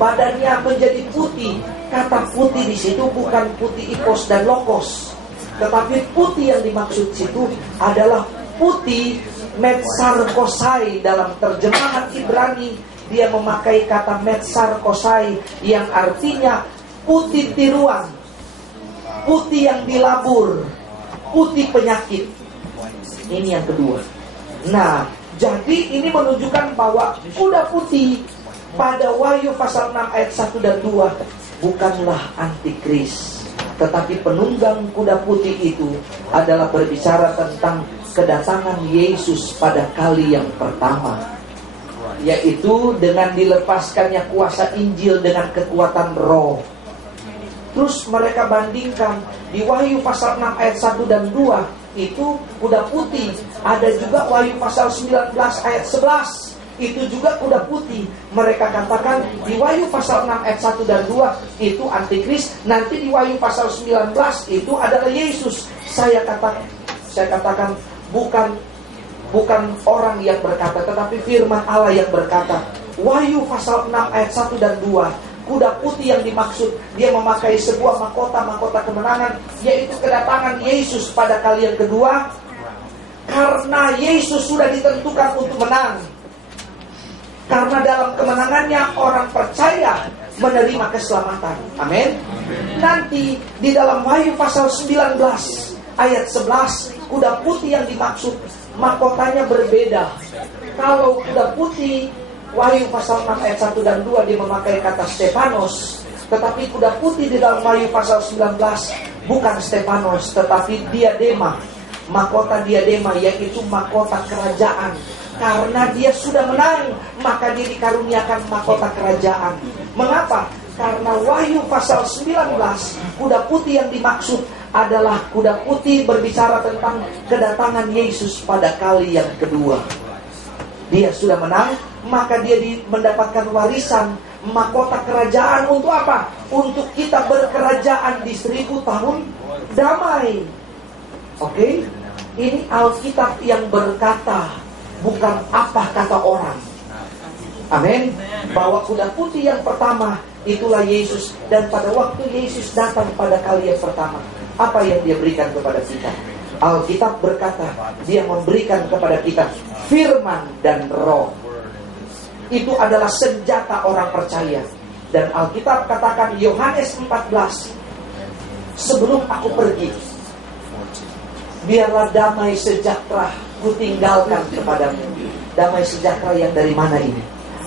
badannya menjadi putih. Kata putih di situ bukan putih ipos dan lokos, tetapi putih yang dimaksud situ adalah putih metsarkosai. Dalam terjemahan Ibrani dia memakai kata metsarkosai yang artinya putih tiruan, putih yang dilabur, putih penyakit. Ini yang kedua. Nah, jadi ini menunjukkan bahwa kuda putih pada Wahyu pasal 6 ayat 1 dan 2 bukanlah antikris, tetapi penunggang kuda putih itu adalah berbicara tentang kedatangan Yesus pada kali yang pertama, yaitu dengan dilepaskannya kuasa Injil dengan kekuatan roh. Terus mereka bandingkan di Wahyu pasal 6 ayat 1 dan 2 itu kuda putih. Ada juga Wahyu pasal 19 ayat 11, itu juga kuda putih. Mereka katakan di Wahyu pasal 6 ayat 1 dan 2 itu antikris. Nanti di Wahyu pasal 19 itu adalah Yesus. Saya katakan bukan orang yang berkata, tetapi firman Allah yang berkata. Wahyu pasal 6 ayat 1 dan 2, kuda putih yang dimaksud, dia memakai sebuah mahkota kemenangan, yaitu kedatangan Yesus pada kali yang kedua. Karena Yesus sudah ditentukan untuk menang, karena dalam kemenangannya orang percaya menerima keselamatan. Amin. Nanti di dalam Wahyu pasal 19 ayat 11, kuda putih yang dimaksud mahkotanya berbeda. Kalau kuda putih Wahyu pasal 6 ayat 1 dan 2 dia memakai kata Stefanos, tetapi kuda putih di dalam Wahyu pasal 19 bukan Stefanos, tetapi diadema. Mahkota diadema, yaitu mahkota kerajaan. Karena dia sudah menang, maka dia dikaruniakan mahkota kerajaan. Mengapa? Karena Wahyu pasal 19, kuda putih yang dimaksud adalah kuda putih berbicara tentang kedatangan Yesus pada kali yang kedua. dia sudah menang, maka dia mendapatkan warisan mahkota kerajaan. Untuk apa? Untuk kita berkerajaan di 1000 tahun damai. Oke? Ini Alkitab yang berkata, bukan apa kata orang. Amin. Bahwa kuda putih yang pertama itulah Yesus. Dan pada waktu Yesus datang pada kali yang pertama, apa yang dia berikan kepada kita? Alkitab berkata, dia memberikan kepada kita firman dan roh. Itu adalah senjata orang percaya. Dan Alkitab katakan, Yohanes 14, sebelum aku pergi, biarlah damai sejahtera kutinggalkan kepadamu. Damai sejahtera yang dari mana ini?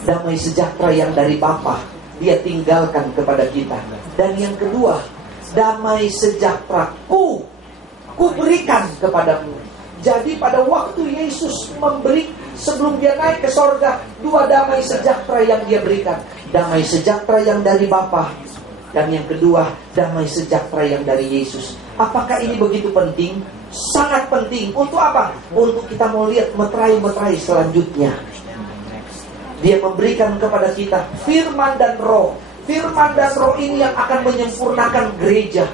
Damai sejahtera yang dari Bapa, dia tinggalkan kepada kita. Dan yang kedua, damai sejahtera ku berikan kepadamu. Jadi pada waktu Yesus memberi, sebelum dia naik ke sorga, 2 damai sejahtera yang dia berikan. Damai sejahtera yang dari Bapa, dan yang kedua, damai sejahtera yang dari Yesus. Apakah ini begitu penting? Sangat penting. Untuk apa? Untuk kita mau lihat meterai-meterai selanjutnya. Dia memberikan kepada kita firman dan roh. Firman dan roh ini yang akan menyempurnakan gereja.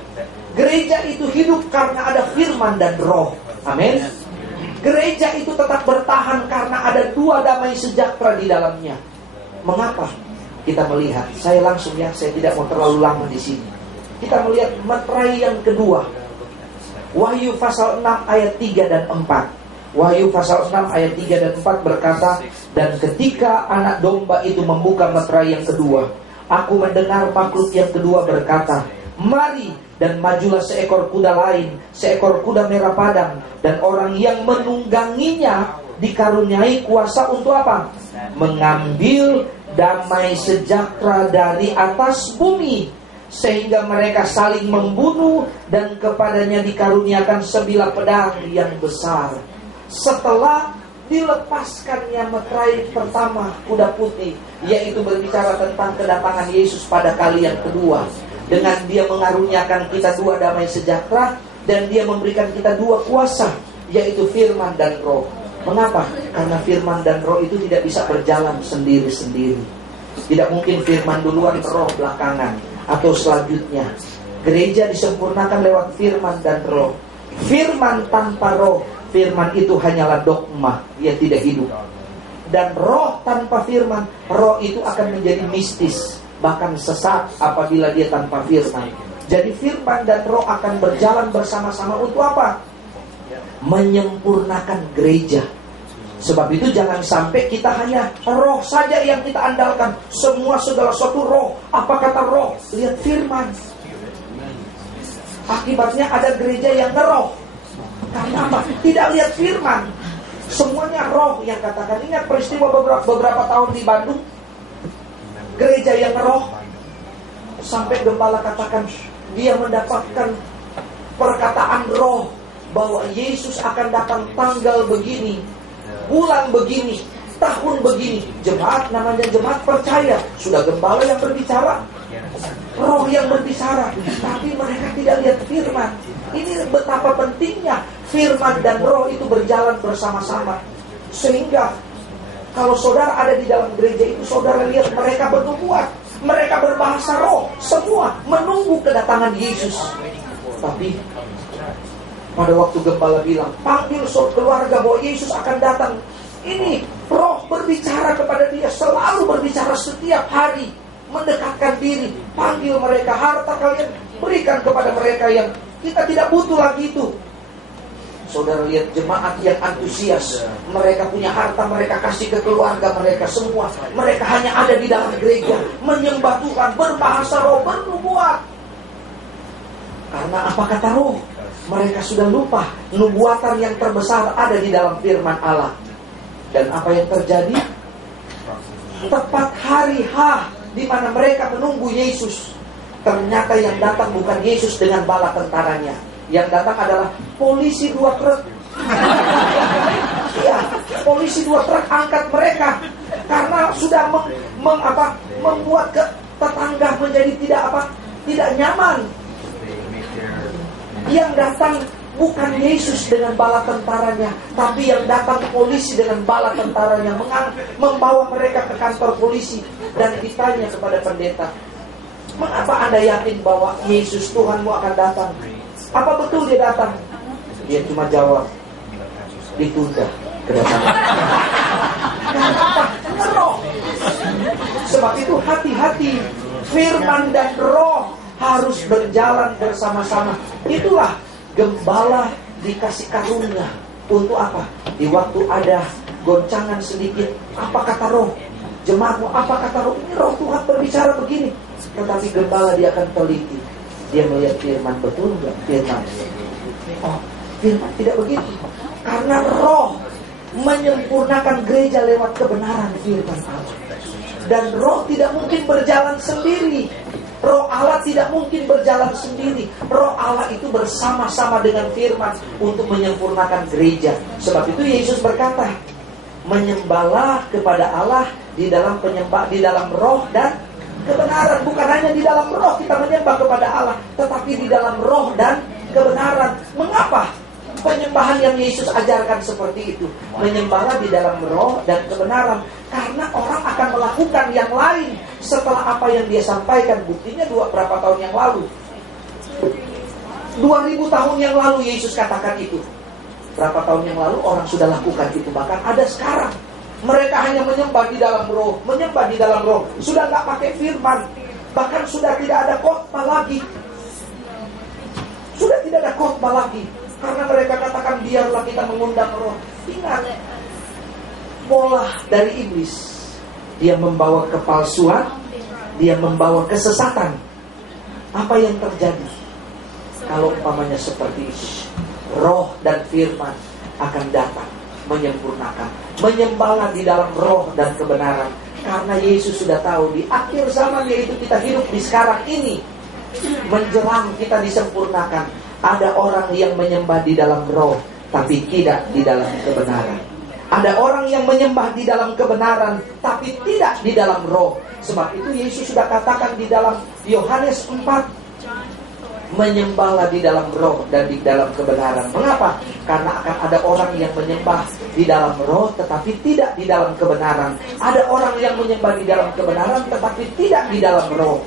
Gereja itu hidup karena ada firman dan roh. Amin. Gereja itu tetap bertahan karena ada 2 damai sejahtera di dalamnya. Mengapa? Kita melihat, saya langsung ya, saya tidak mau terlalu lama di sini. Kita melihat meterai yang kedua. Wahyu pasal 6 ayat 3 dan 4. Wahyu pasal 6 ayat 3 dan 4 berkata, dan ketika anak domba itu membuka meterai yang kedua, aku mendengar pakluk yang kedua berkata, mari, dan majulah seekor kuda lain, seekor kuda merah padang, dan orang yang menungganginya dikaruniai kuasa untuk apa? Mengambil damai sejahtera dari atas bumi, sehingga mereka saling membunuh, dan kepadanya dikaruniakan sebilah pedang yang besar. Setelah dilepaskannya meterai pertama kuda putih, yaitu berbicara tentang kedatangan Yesus pada kali yang kedua, dengan dia mengaruniakan kita 2 damai sejahtera, dan dia memberikan kita 2 kuasa, yaitu firman dan roh. Mengapa? Karena firman dan roh itu tidak bisa berjalan sendiri-sendiri. Tidak mungkin firman duluan, roh belakangan, atau selanjutnya. Gereja disempurnakan lewat firman dan roh. Firman tanpa roh, firman itu hanyalah dogma, dia tidak hidup. Dan roh tanpa firman, roh itu akan menjadi mistis, bahkan sesat apabila dia tanpa firman. Jadi firman dan roh akan berjalan bersama-sama untuk apa? Menyempurnakan gereja. Sebab itu jangan sampai kita hanya roh saja yang kita andalkan. Semua segala sesuatu roh. Apa kata roh? Lihat firman. Akibatnya ada gereja yang roh. Karena apa? Tidak lihat firman. Semuanya roh yang katakan. Ingat peristiwa beberapa tahun di Bandung, gereja yang roh, sampai gembala katakan dia mendapatkan perkataan roh bahwa Yesus akan datang tanggal begini, bulan begini, tahun begini. Jemaat, namanya jemaat percaya. Sudah gembala yang berbicara, roh yang berbicara, tapi mereka tidak lihat firman. Ini betapa pentingnya firman dan roh itu berjalan bersama-sama. Sehingga kalau saudara ada di dalam gereja itu, saudara lihat mereka bernubuat, mereka berbahasa roh, semua menunggu kedatangan Yesus. Tapi pada waktu gembala bilang, panggil keluarga bahwa Yesus akan datang, ini roh berbicara kepada dia, selalu berbicara setiap hari, mendekatkan diri. Panggil mereka, harta kalian berikan kepada mereka yang kita tidak butuh lagi itu. Saudara lihat jemaat yang antusias, mereka punya harta, mereka kasih ke keluarga mereka semua. Mereka hanya ada di dalam gereja, menyembah Tuhan, berbahasa roh, bernubuat. Karena apa kata roh? Mereka sudah lupa nubuatan yang terbesar ada di dalam firman Allah. Dan apa yang terjadi? Tepat hari H di mana mereka menunggu Yesus, ternyata yang datang bukan Yesus dengan bala tentaranya. Yang datang adalah polisi 2 truk. Iya, polisi 2 truk angkat mereka karena sudah membuat tetangga menjadi tidak nyaman. Yang datang bukan Yesus dengan bala tentaranya, tapi yang datang polisi dengan bala tentaranya, membawa mereka ke kantor polisi. Dan ditanya kepada pendeta, mengapa Anda yakin bahwa Yesus Tuhanmu akan datang? Apa betul dia datang? Dia cuma jawab, ditunda kedatangan. Kenapa? Roh. Sebab itu hati-hati, firman dan roh harus berjalan bersama-sama. Itulah gembala dikasih karunia. Untuk apa? Di waktu ada goncangan sedikit, apa kata roh? Jemaatmu, apa kata roh? Ini roh Tuhan berbicara begini. Tetapi gembala dia akan teliti. Dia melihat firman, betul enggak? Firman. Oh, firman tidak begitu. Karena roh menyempurnakan gereja lewat kebenaran firman Allah. Dan roh tidak mungkin berjalan sendiri. Roh Allah tidak mungkin berjalan sendiri. Roh Allah itu bersama-sama dengan firman untuk menyempurnakan gereja. Sebab itu Yesus berkata, menyembahlah kepada Allah di dalam penyembah, di dalam roh dan kebenaran. Bukan hanya di dalam roh kita menyembah kepada Allah, tetapi di dalam roh dan kebenaran. Mengapa penyembahan yang Yesus ajarkan seperti itu? Menyembahlah di dalam roh dan kebenaran. Karena orang akan melakukan yang lain setelah apa yang dia sampaikan. Buktinya berapa tahun yang lalu? 2000 tahun yang lalu Yesus katakan itu. Berapa tahun yang lalu orang sudah lakukan itu. Bahkan ada sekarang. Mereka hanya menyembah di dalam roh. Menyembah di dalam roh. Sudah gak pakai firman. Bahkan sudah tidak ada khotbah lagi. Sudah tidak ada khotbah lagi. Karena mereka katakan biarlah kita mengundang roh. Ingat, pola dari iblis. Dia membawa kepalsuan, dia membawa kesesatan. Apa yang terjadi? Kalau umpamanya seperti itu, roh dan firman akan datang menyempurnakan. Menyembahlah di dalam roh dan kebenaran. Karena Yesus sudah tahu di akhir zaman, yaitu kita hidup di sekarang ini, menjelang kita disempurnakan, ada orang yang menyembah di dalam roh, tapi tidak di dalam kebenaran. Ada orang yang menyembah di dalam kebenaran, tapi tidak di dalam roh. Sebab itu Yesus sudah katakan di dalam Yohanes 4, menyembahlah di dalam roh dan di dalam kebenaran. Mengapa? Karena akan ada orang yang menyembah di dalam roh, tetapi tidak di dalam kebenaran. Ada orang yang menyembah di dalam kebenaran, tetapi tidak di dalam roh.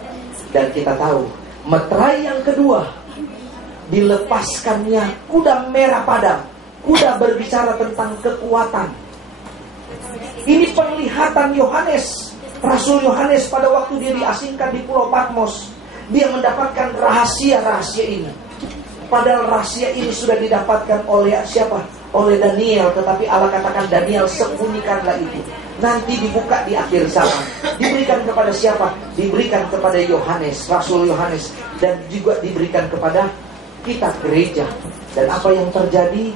Dan kita tahu, meterai yang kedua, dilepaskannya kuda merah padam. Kuda berbicara tentang kekuatan. Ini penglihatan Yohanes, Rasul Yohanes pada waktu dia diasingkan di Pulau Patmos. Dia mendapatkan rahasia-rahasia ini. Padahal rahasia ini sudah didapatkan oleh siapa? Oleh Daniel. Tetapi Allah katakan, Daniel, sembunyikanlah itu. Nanti dibuka di akhir zaman. Diberikan kepada siapa? Diberikan kepada Yohanes, Rasul Yohanes. Dan juga diberikan kepada kita gereja. Dan apa yang terjadi?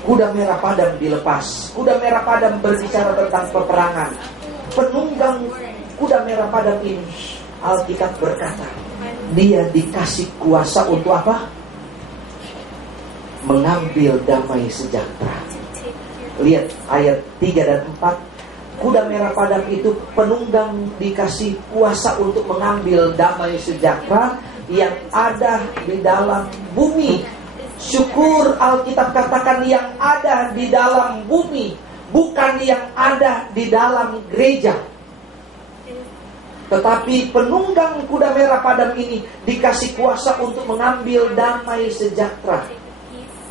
Kuda merah padam dilepas. Kuda merah padam berbicara tentang peperangan. Penunggang kuda merah padam ini, Alkitab berkata, dia dikasih kuasa untuk apa? Mengambil damai sejahtera. Lihat ayat 3 dan 4. Kuda merah padam itu penunggang dikasih kuasa untuk mengambil damai sejahtera yang ada di dalam bumi. Syukur Alkitab katakan yang ada di dalam bumi, bukan yang ada di dalam gereja. Tetapi penunggang kuda merah padam ini dikasih kuasa untuk mengambil damai sejahtera.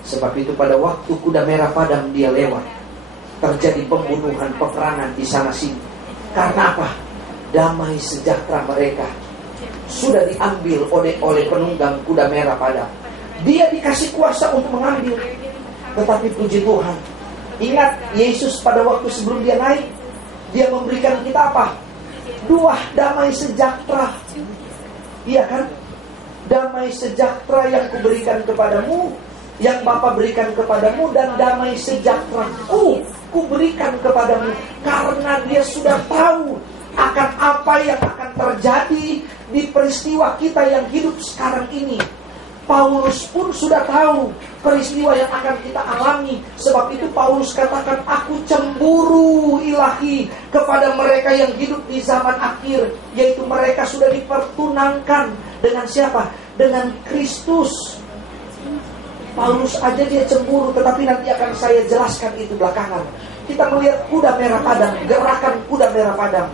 Sebab itu pada waktu kuda merah padam dia lewat, terjadi pembunuhan, peperangan di sana sini. Karena apa? Damai sejahtera mereka sudah diambil oleh penunggang kuda merah padam. Dia dikasih kuasa untuk mengambil. Tetapi puji Tuhan, ingat Yesus pada waktu sebelum dia naik, dia memberikan kita apa? 2 damai sejahtera. Iya kan? Damai sejahtera yang kuberikan kepadamu, yang Bapa berikan kepadamu, dan damai sejahtera kuberikan kepadamu. Karena dia sudah tahu akan apa yang akan terjadi di peristiwa kita yang hidup sekarang ini. Paulus pun sudah tahu peristiwa yang akan kita alami. Sebab itu Paulus katakan, aku cemburu ilahi kepada mereka yang hidup di zaman akhir, yaitu mereka sudah dipertunangkan dengan siapa? Dengan Kristus. Paulus aja dia cemburu, tetapi nanti akan saya jelaskan itu belakangan. Kita melihat kuda merah padam, gerakan kuda merah padam.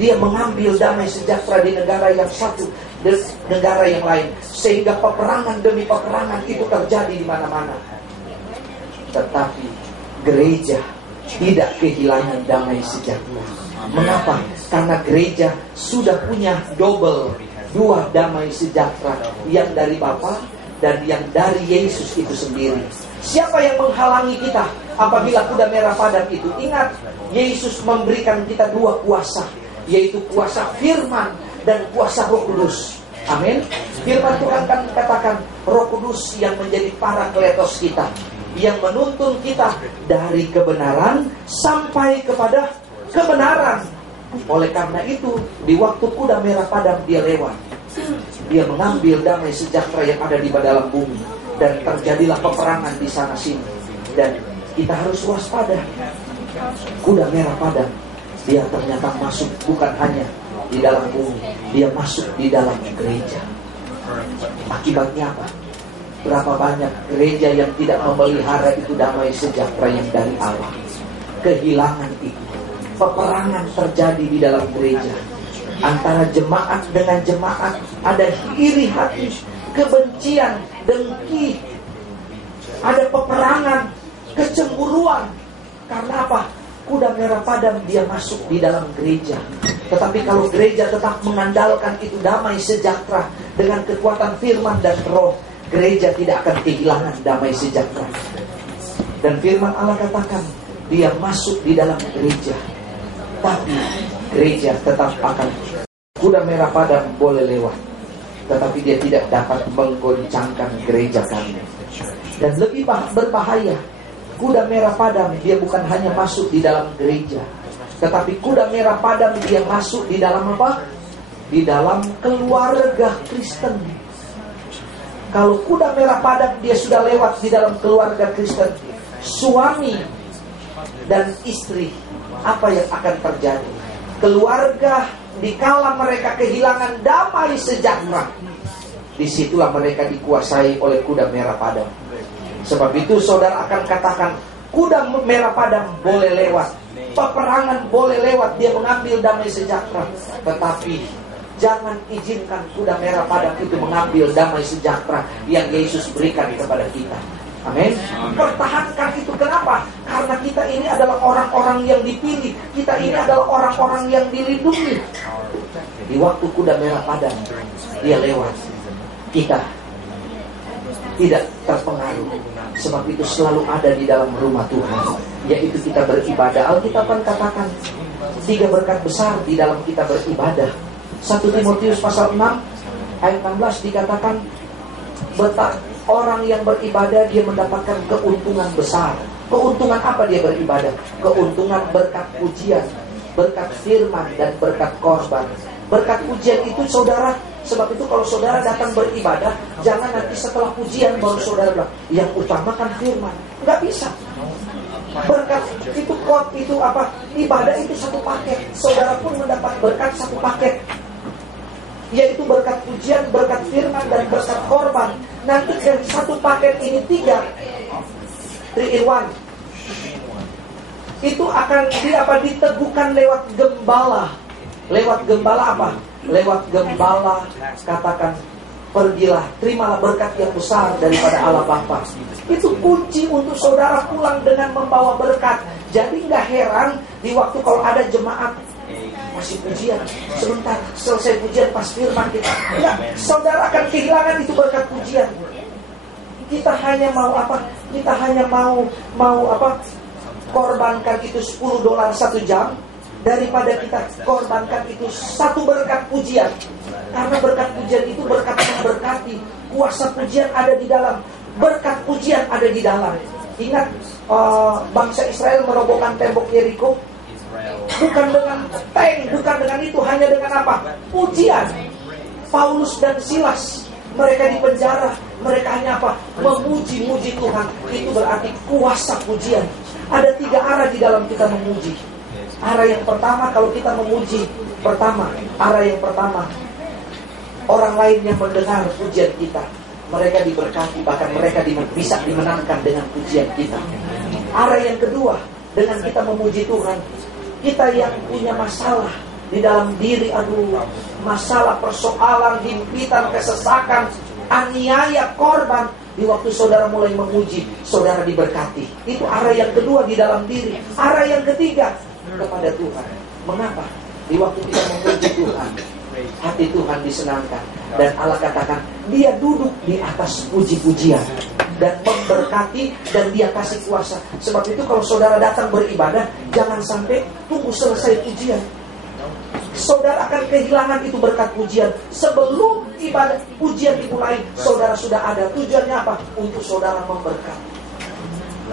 Dia mengambil damai sejahtera di negara yang satu dan negara yang lain, sehingga peperangan demi peperangan itu terjadi di mana-mana. Tetapi gereja tidak kehilangan damai sejahtera. Mengapa? Karena gereja sudah punya dua damai sejahtera, yang dari Bapa dan yang dari Yesus itu sendiri. Siapa yang menghalangi kita apabila kuda merah padam itu? Ingat, Yesus memberikan kita dua kuasa, yaitu kuasa firman dan kuasa Roh Kudus. Amin. Firman Tuhan kan katakan Roh Kudus yang menjadi parakletos kita, yang menuntun kita dari kebenaran sampai kepada kebenaran. Oleh karena itu, di waktu kuda merah padam dia lewat, dia mengambil damai sejahtera yang ada di dalam bumi, dan terjadilah peperangan di sana sini. Dan kita harus waspada. Kuda merah padam, dia ternyata masuk bukan hanya di dalam bumi, dia masuk di dalam gereja. Akibatnya apa? Berapa banyak gereja yang tidak memelihara itu damai sejahtera yang dari Allah. Kehilangan itu. Peperangan terjadi di dalam gereja. Antara jemaat dengan jemaat ada iri hati, kebencian, dengki. Ada peperangan, kecemburuan. Karena apa? Kuda merah padam dia masuk di dalam gereja. Tetapi kalau gereja tetap mengandalkan itu damai sejahtera dengan kekuatan firman dan roh, gereja tidak akan kehilangan damai sejahtera. Dan firman Allah katakan, dia masuk di dalam gereja. Tapi gereja tetap akan, kuda merah padam boleh lewat, tetapi dia tidak dapat menggoncangkan gereja kami. Dan lebih berbahaya, kuda merah padam dia bukan hanya masuk di dalam gereja, tetapi kuda merah padam dia masuk di dalam apa? Di dalam keluarga Kristen. Kalau kuda merah padam dia sudah lewat di dalam keluarga Kristen, suami dan istri, apa yang akan terjadi? Keluarga, dikala mereka kehilangan damai sejahtera, disitulah mereka dikuasai oleh kuda merah padam. Sebab itu saudara akan katakan, kuda merah padam boleh lewat, peperangan boleh lewat, dia mengambil damai sejahtera. Tetapi jangan izinkan kuda merah padam itu mengambil damai sejahtera yang Yesus berikan kepada kita. Amin. Pertahankan itu. Kenapa? Karena kita ini adalah orang-orang yang dipilih. Kita ini adalah orang-orang yang dilindungi. Di waktu kuda merah padam dia lewat, kita tidak terpengaruh. Sebab itu selalu ada di dalam rumah Tuhan, yaitu kita beribadah. Alkitab kan katakan 3 berkat besar di dalam kita beribadah. 1 Timotius pasal 6 ayat 16 dikatakan, orang yang beribadah dia mendapatkan keuntungan besar. Keuntungan apa dia beribadah? Keuntungan berkat pujian, berkat firman, dan berkat korban. Berkat pujian itu saudara, sebab itu kalau saudara datang beribadah, jangan nanti setelah pujian baru saudara bilang, yang utamakan firman. Enggak bisa. Berkat itu apa? Ibadah itu satu paket. Saudara pun mendapat berkat satu paket, yaitu berkat pujian, berkat firman, dan berkat korban. Nanti dari satu paket ini 3 in 1 itu akan diteguhkan lewat gembala. Lewat gembala apa? Lewat gembala katakan, pergilah, terimalah berkat yang besar daripada Allah Bapa. Itu kunci untuk saudara pulang dengan membawa berkat. Jadi gak heran di waktu kalau ada jemaat masih pujian, sebentar selesai pujian pas firman kita, enggak, saudara akan kehilangan itu berkat pujian. Kita hanya mau apa? Kita hanya mau apa? Korbankan itu $10 1 jam, daripada kita korbankan itu 1 berkat pujian. Karena berkat pujian itu berkat yang berkati. Kuasa pujian ada di dalam, berkat pujian ada di dalam. Ingat bangsa Israel merobohkan tembok Yeriko, bukan dengan tank, bukan dengan itu, hanya dengan apa? Pujian. Paulus dan Silas, mereka di penjara, mereka hanya apa? Memuji-muji Tuhan. Itu berarti kuasa pujian. Ada 3 arah di dalam kita memuji. Arah yang pertama, kalau kita memuji, arah yang pertama, orang lain yang mendengar pujian kita. mereka diberkati, bahkan mereka bisa dimenangkan dengan pujian kita. Arah yang kedua, dengan kita memuji Tuhan, kita yang punya masalah di dalam diri, masalah, persoalan, himpitan, kesesakan, aniaya, korban, di waktu saudara mulai memuji, saudara diberkati. Itu arah yang kedua di dalam diri. Arah yang ketiga, kepada Tuhan. Mengapa? Di waktu kita memuji Tuhan, hati Tuhan disenangkan. Dan Allah katakan, Dia duduk di atas puji-pujian dan memberkati, dan Dia kasih kuasa. Sebab itu kalau saudara datang beribadah, jangan sampai tunggu selesai pujian. Saudara akan kehilangan itu berkat pujian. Sebelum ibadah pujian dimulai, saudara sudah ada. Tujuannya apa? Untuk saudara memberkati,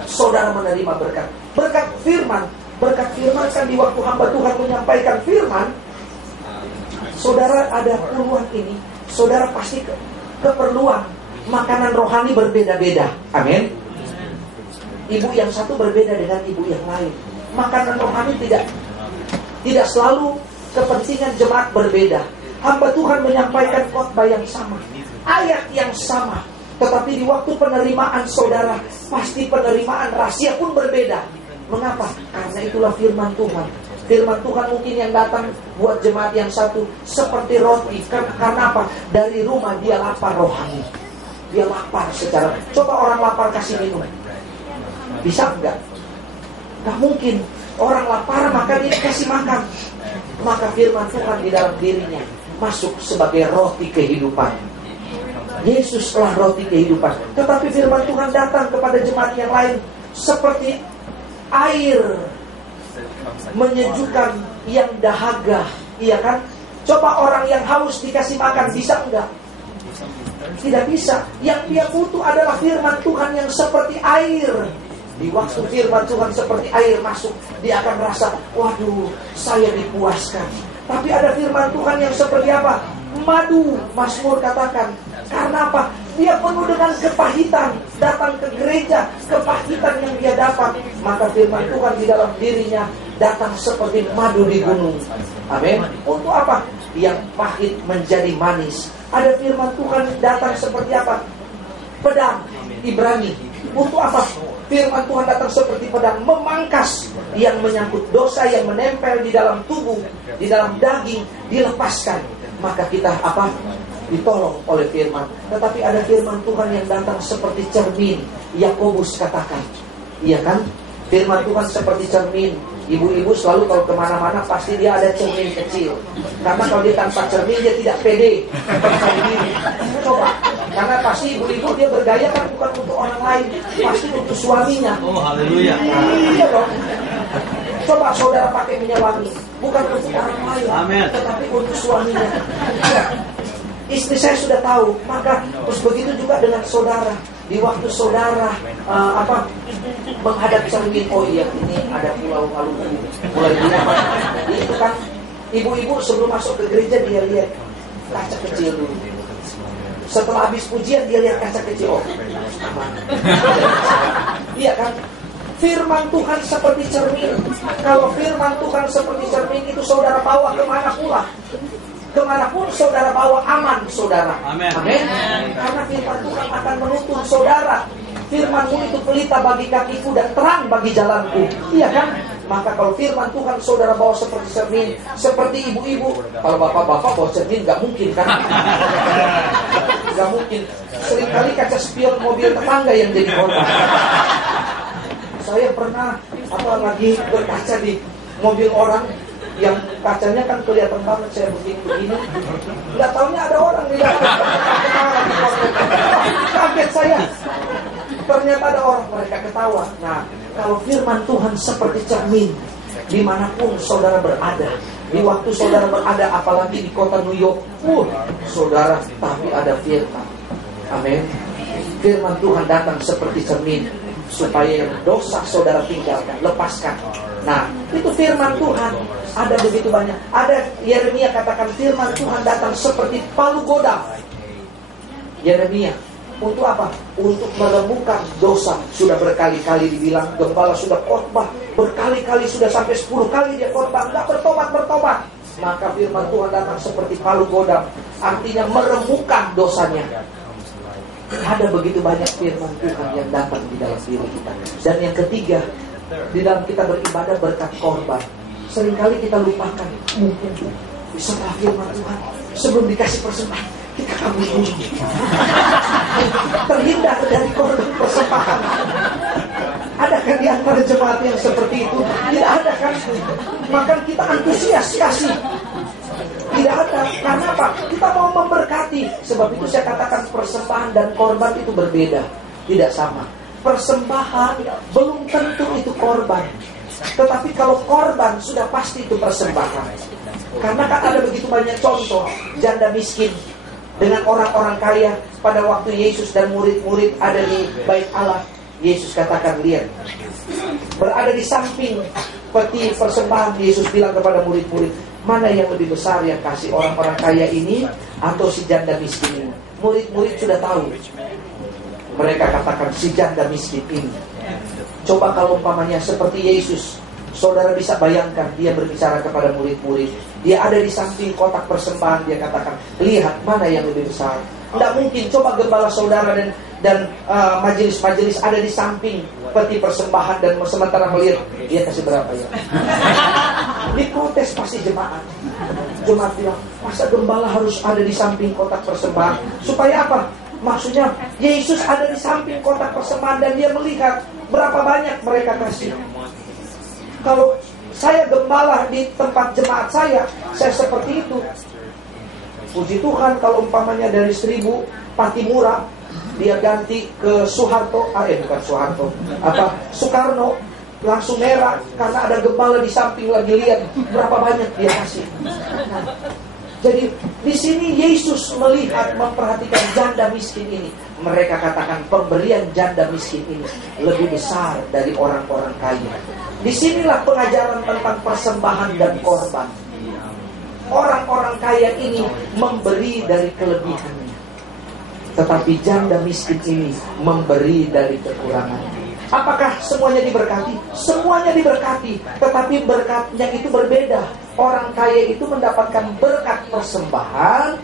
saudara menerima berkat. Berkat firman. Berkat firman kan di waktu hamba Tuhan menyampaikan firman, saudara ada keperluan ini, saudara pasti keperluan makanan rohani berbeda-beda. Amin. Ibu yang satu berbeda dengan ibu yang lain. Makanan rohani tidak selalu kepentingan jemaat berbeda. Hamba Tuhan menyampaikan khotbah yang sama, ayat yang sama, tetapi di waktu penerimaan saudara, pasti penerimaan rahasia pun berbeda. Mengapa? Karena itulah firman Tuhan. Firman Tuhan mungkin yang datang buat jemaat yang satu seperti roti. Karena apa? Dari rumah dia lapar rohani. Dia lapar secara. Coba orang lapar kasih minum, bisa enggak? Enggak mungkin. Orang lapar maka dia kasih makan. Maka firman Tuhan di dalam dirinya masuk sebagai roti kehidupan. Yesuslah roti kehidupan. Tetapi firman Tuhan datang kepada jemaat yang lain seperti air menyejukkan yang dahaga. Iya kan? Coba orang yang haus dikasih makan, bisa enggak? Tidak bisa. Yang dia butuh adalah firman Tuhan yang seperti air. Di waktu firman Tuhan seperti air masuk, dia akan merasa, waduh, saya dipuaskan. Tapi ada firman Tuhan yang seperti apa? Madu, Mazmur katakan. Karena apa? Dia penuh dengan kepahitan. Datang ke gereja, kepahitan yang dia dapat. Maka firman Tuhan di dalam dirinya datang seperti madu di gunung. Amin. Untuk apa? Yang pahit menjadi manis. Ada firman Tuhan datang seperti apa? Pedang, Ibrani. Untuk apa? Firman Tuhan datang seperti pedang, memangkas yang menyangkut dosa yang menempel di dalam tubuh, di dalam daging, dilepaskan. Maka kita apa? Ditolong oleh firman. Tetapi ada firman Tuhan yang datang seperti cermin. Yakobus katakan, iya kan? Firman Tuhan seperti cermin. Ibu-ibu selalu kalau kemana-mana pasti dia ada cermin kecil. Karena kalau dia tanpa cermin dia tidak pede. Coba. Karena pasti ibu-ibu dia bergaya kan bukan untuk orang lain, pasti untuk suaminya. Oh, haleluya. Iya dong. Coba saudara pakai minyak wangi, bukan untuk orang lain, amen, tetapi untuk suaminya. Ya. Istri saya sudah tahu, maka terus begitu juga dengan saudara. Di waktu saudara menghadap cermin, oh iya ini ada pulau Maluku, mulai apa? Itu kan ibu-ibu sebelum masuk ke gereja dia lihat kaca kecil dulu. Setelah habis pujian dia lihat kaca kecil. Oh, aman. Iya kan? Firman Tuhan seperti cermin. Kalau firman Tuhan seperti cermin itu saudara bawa kemana pula, kemanapun saudara bawa aman, saudara. Amin. Amin. Karena firman Tuhan akan menuntun saudara. Firman-Mu itu pelita bagi kakiku dan terang bagi jalanku. Iya kan? Maka kalau firman Tuhan saudara bawa seperti cermin, seperti ibu-ibu. Kalau bapak-bapak bawa cermin nggak mungkin kan? Nggak mungkin. Seringkali kaca spion mobil tetangga yang jadi korban. Saya pernah lagi berkaca di mobil orang yang kacanya kan kelihatan banget, saya begini-begini. Nggak taunya ada orang di dalam. Kaget saya. Ternyata ada orang, mereka ketawa. Nah, kalau firman Tuhan seperti cermin, dimanapun saudara berada, di waktu saudara berada, apalagi di kota New York, saudara, tapi ada firman. Amin. Firman Tuhan datang seperti cermin, supaya dosa saudara tinggalkan, lepaskan. Nah, itu firman Tuhan. Ada begitu banyak. Ada Yeremia katakan firman Tuhan datang seperti palu godam. Yeremia. Untuk apa? Untuk meremukkan dosa. Sudah berkali-kali dibilang, gembala sudah khotbah, berkali-kali sudah sampai 10 kali dia khotbah, enggak bertobat. Maka firman Tuhan datang seperti palu godam, artinya meremukkan dosanya. Ada begitu banyak firman Tuhan yang datang di dalam diri kita. Dan yang ketiga, di dalam kita beribadah berkat korban. Seringkali kita lupakan, mungkin setelah firman Tuhan, sebelum dikasih persembahan, kita kabur dulu. Terhindar dari korban persembahan. Ada kan di antara jemaat yang seperti itu? Tidak ada kan? Maka kita antusias kasih. Tidak ada. Karena apa? Kita mau memberkati. Sebab itu saya katakan persembahan dan korban itu berbeda. Tidak sama. Persembahan belum tentu itu korban. Tetapi kalau korban sudah pasti itu persembahan. Karena kan ada begitu banyak contoh janda miskin dengan orang-orang kaya pada waktu Yesus dan murid-murid ada di Bait Allah. Yesus katakan, lihat, berada di samping peti persembahan. Yesus bilang kepada murid-murid, mana yang lebih besar yang kasih, orang-orang kaya ini atau si janda miskin ini? Murid-murid sudah tahu. Mereka katakan si janda miskin ini. Coba kalau umpamanya seperti Yesus, saudara bisa bayangkan dia berbicara kepada murid-murid. Dia ada di samping kotak persembahan. Dia katakan, lihat mana yang lebih besar. Tidak mungkin. Coba gembala saudara dan majelis-majelis ada di samping peti persembahan dan sementara melihat, dia kasih berapa ya? Diprotes pasti jemaat. Jemaat bilang, masa gembala harus ada di samping kotak persembahan? Supaya apa? Maksudnya Yesus ada di samping kotak persembahan dan dia melihat berapa banyak mereka kasih. Kalau saya gembala di tempat jemaat saya seperti itu. Puji Tuhan kalau umpamanya dari 1000 Patimura dia ganti ke Soeharto, bukan Soeharto, Soekarno, langsung merah karena ada gembala di samping lagi, lihat berapa banyak dia kasih. Jadi di sini Yesus melihat, memperhatikan janda miskin ini. Mereka katakan pemberian janda miskin ini lebih besar dari orang-orang kaya. Disinilah pengajaran tentang persembahan dan korban. Orang-orang kaya ini memberi dari kelebihannya, tetapi janda miskin ini memberi dari kekurangannya. Apakah semuanya diberkati? Semuanya diberkati, tetapi berkatnya itu berbeda. Orang kaya itu mendapatkan berkat persembahan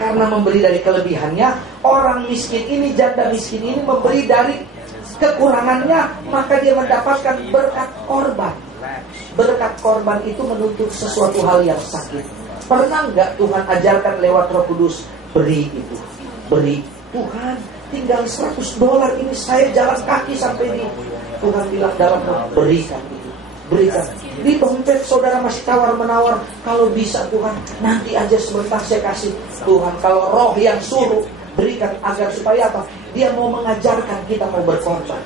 karena memberi dari kelebihannya. Orang miskin ini, janda miskin ini memberi dari kekurangannya, maka dia mendapatkan berkat korban. Berkat korban itu menuntut sesuatu hal yang sakit. Pernah nggak Tuhan ajarkan lewat Roh Kudus, beri itu, beri. Tuhan, tinggal $100 ini saya jalan kaki sampai ini. Tuhan bilang dalam roh, berikan itu, berikan. Di dompet saudara masih tawar-menawar, kalau bisa Tuhan, nanti aja sebentar saya kasih. Tuhan, kalau roh yang suruh, berikan agar supaya apa? Dia mau mengajarkan kita mau berkorban.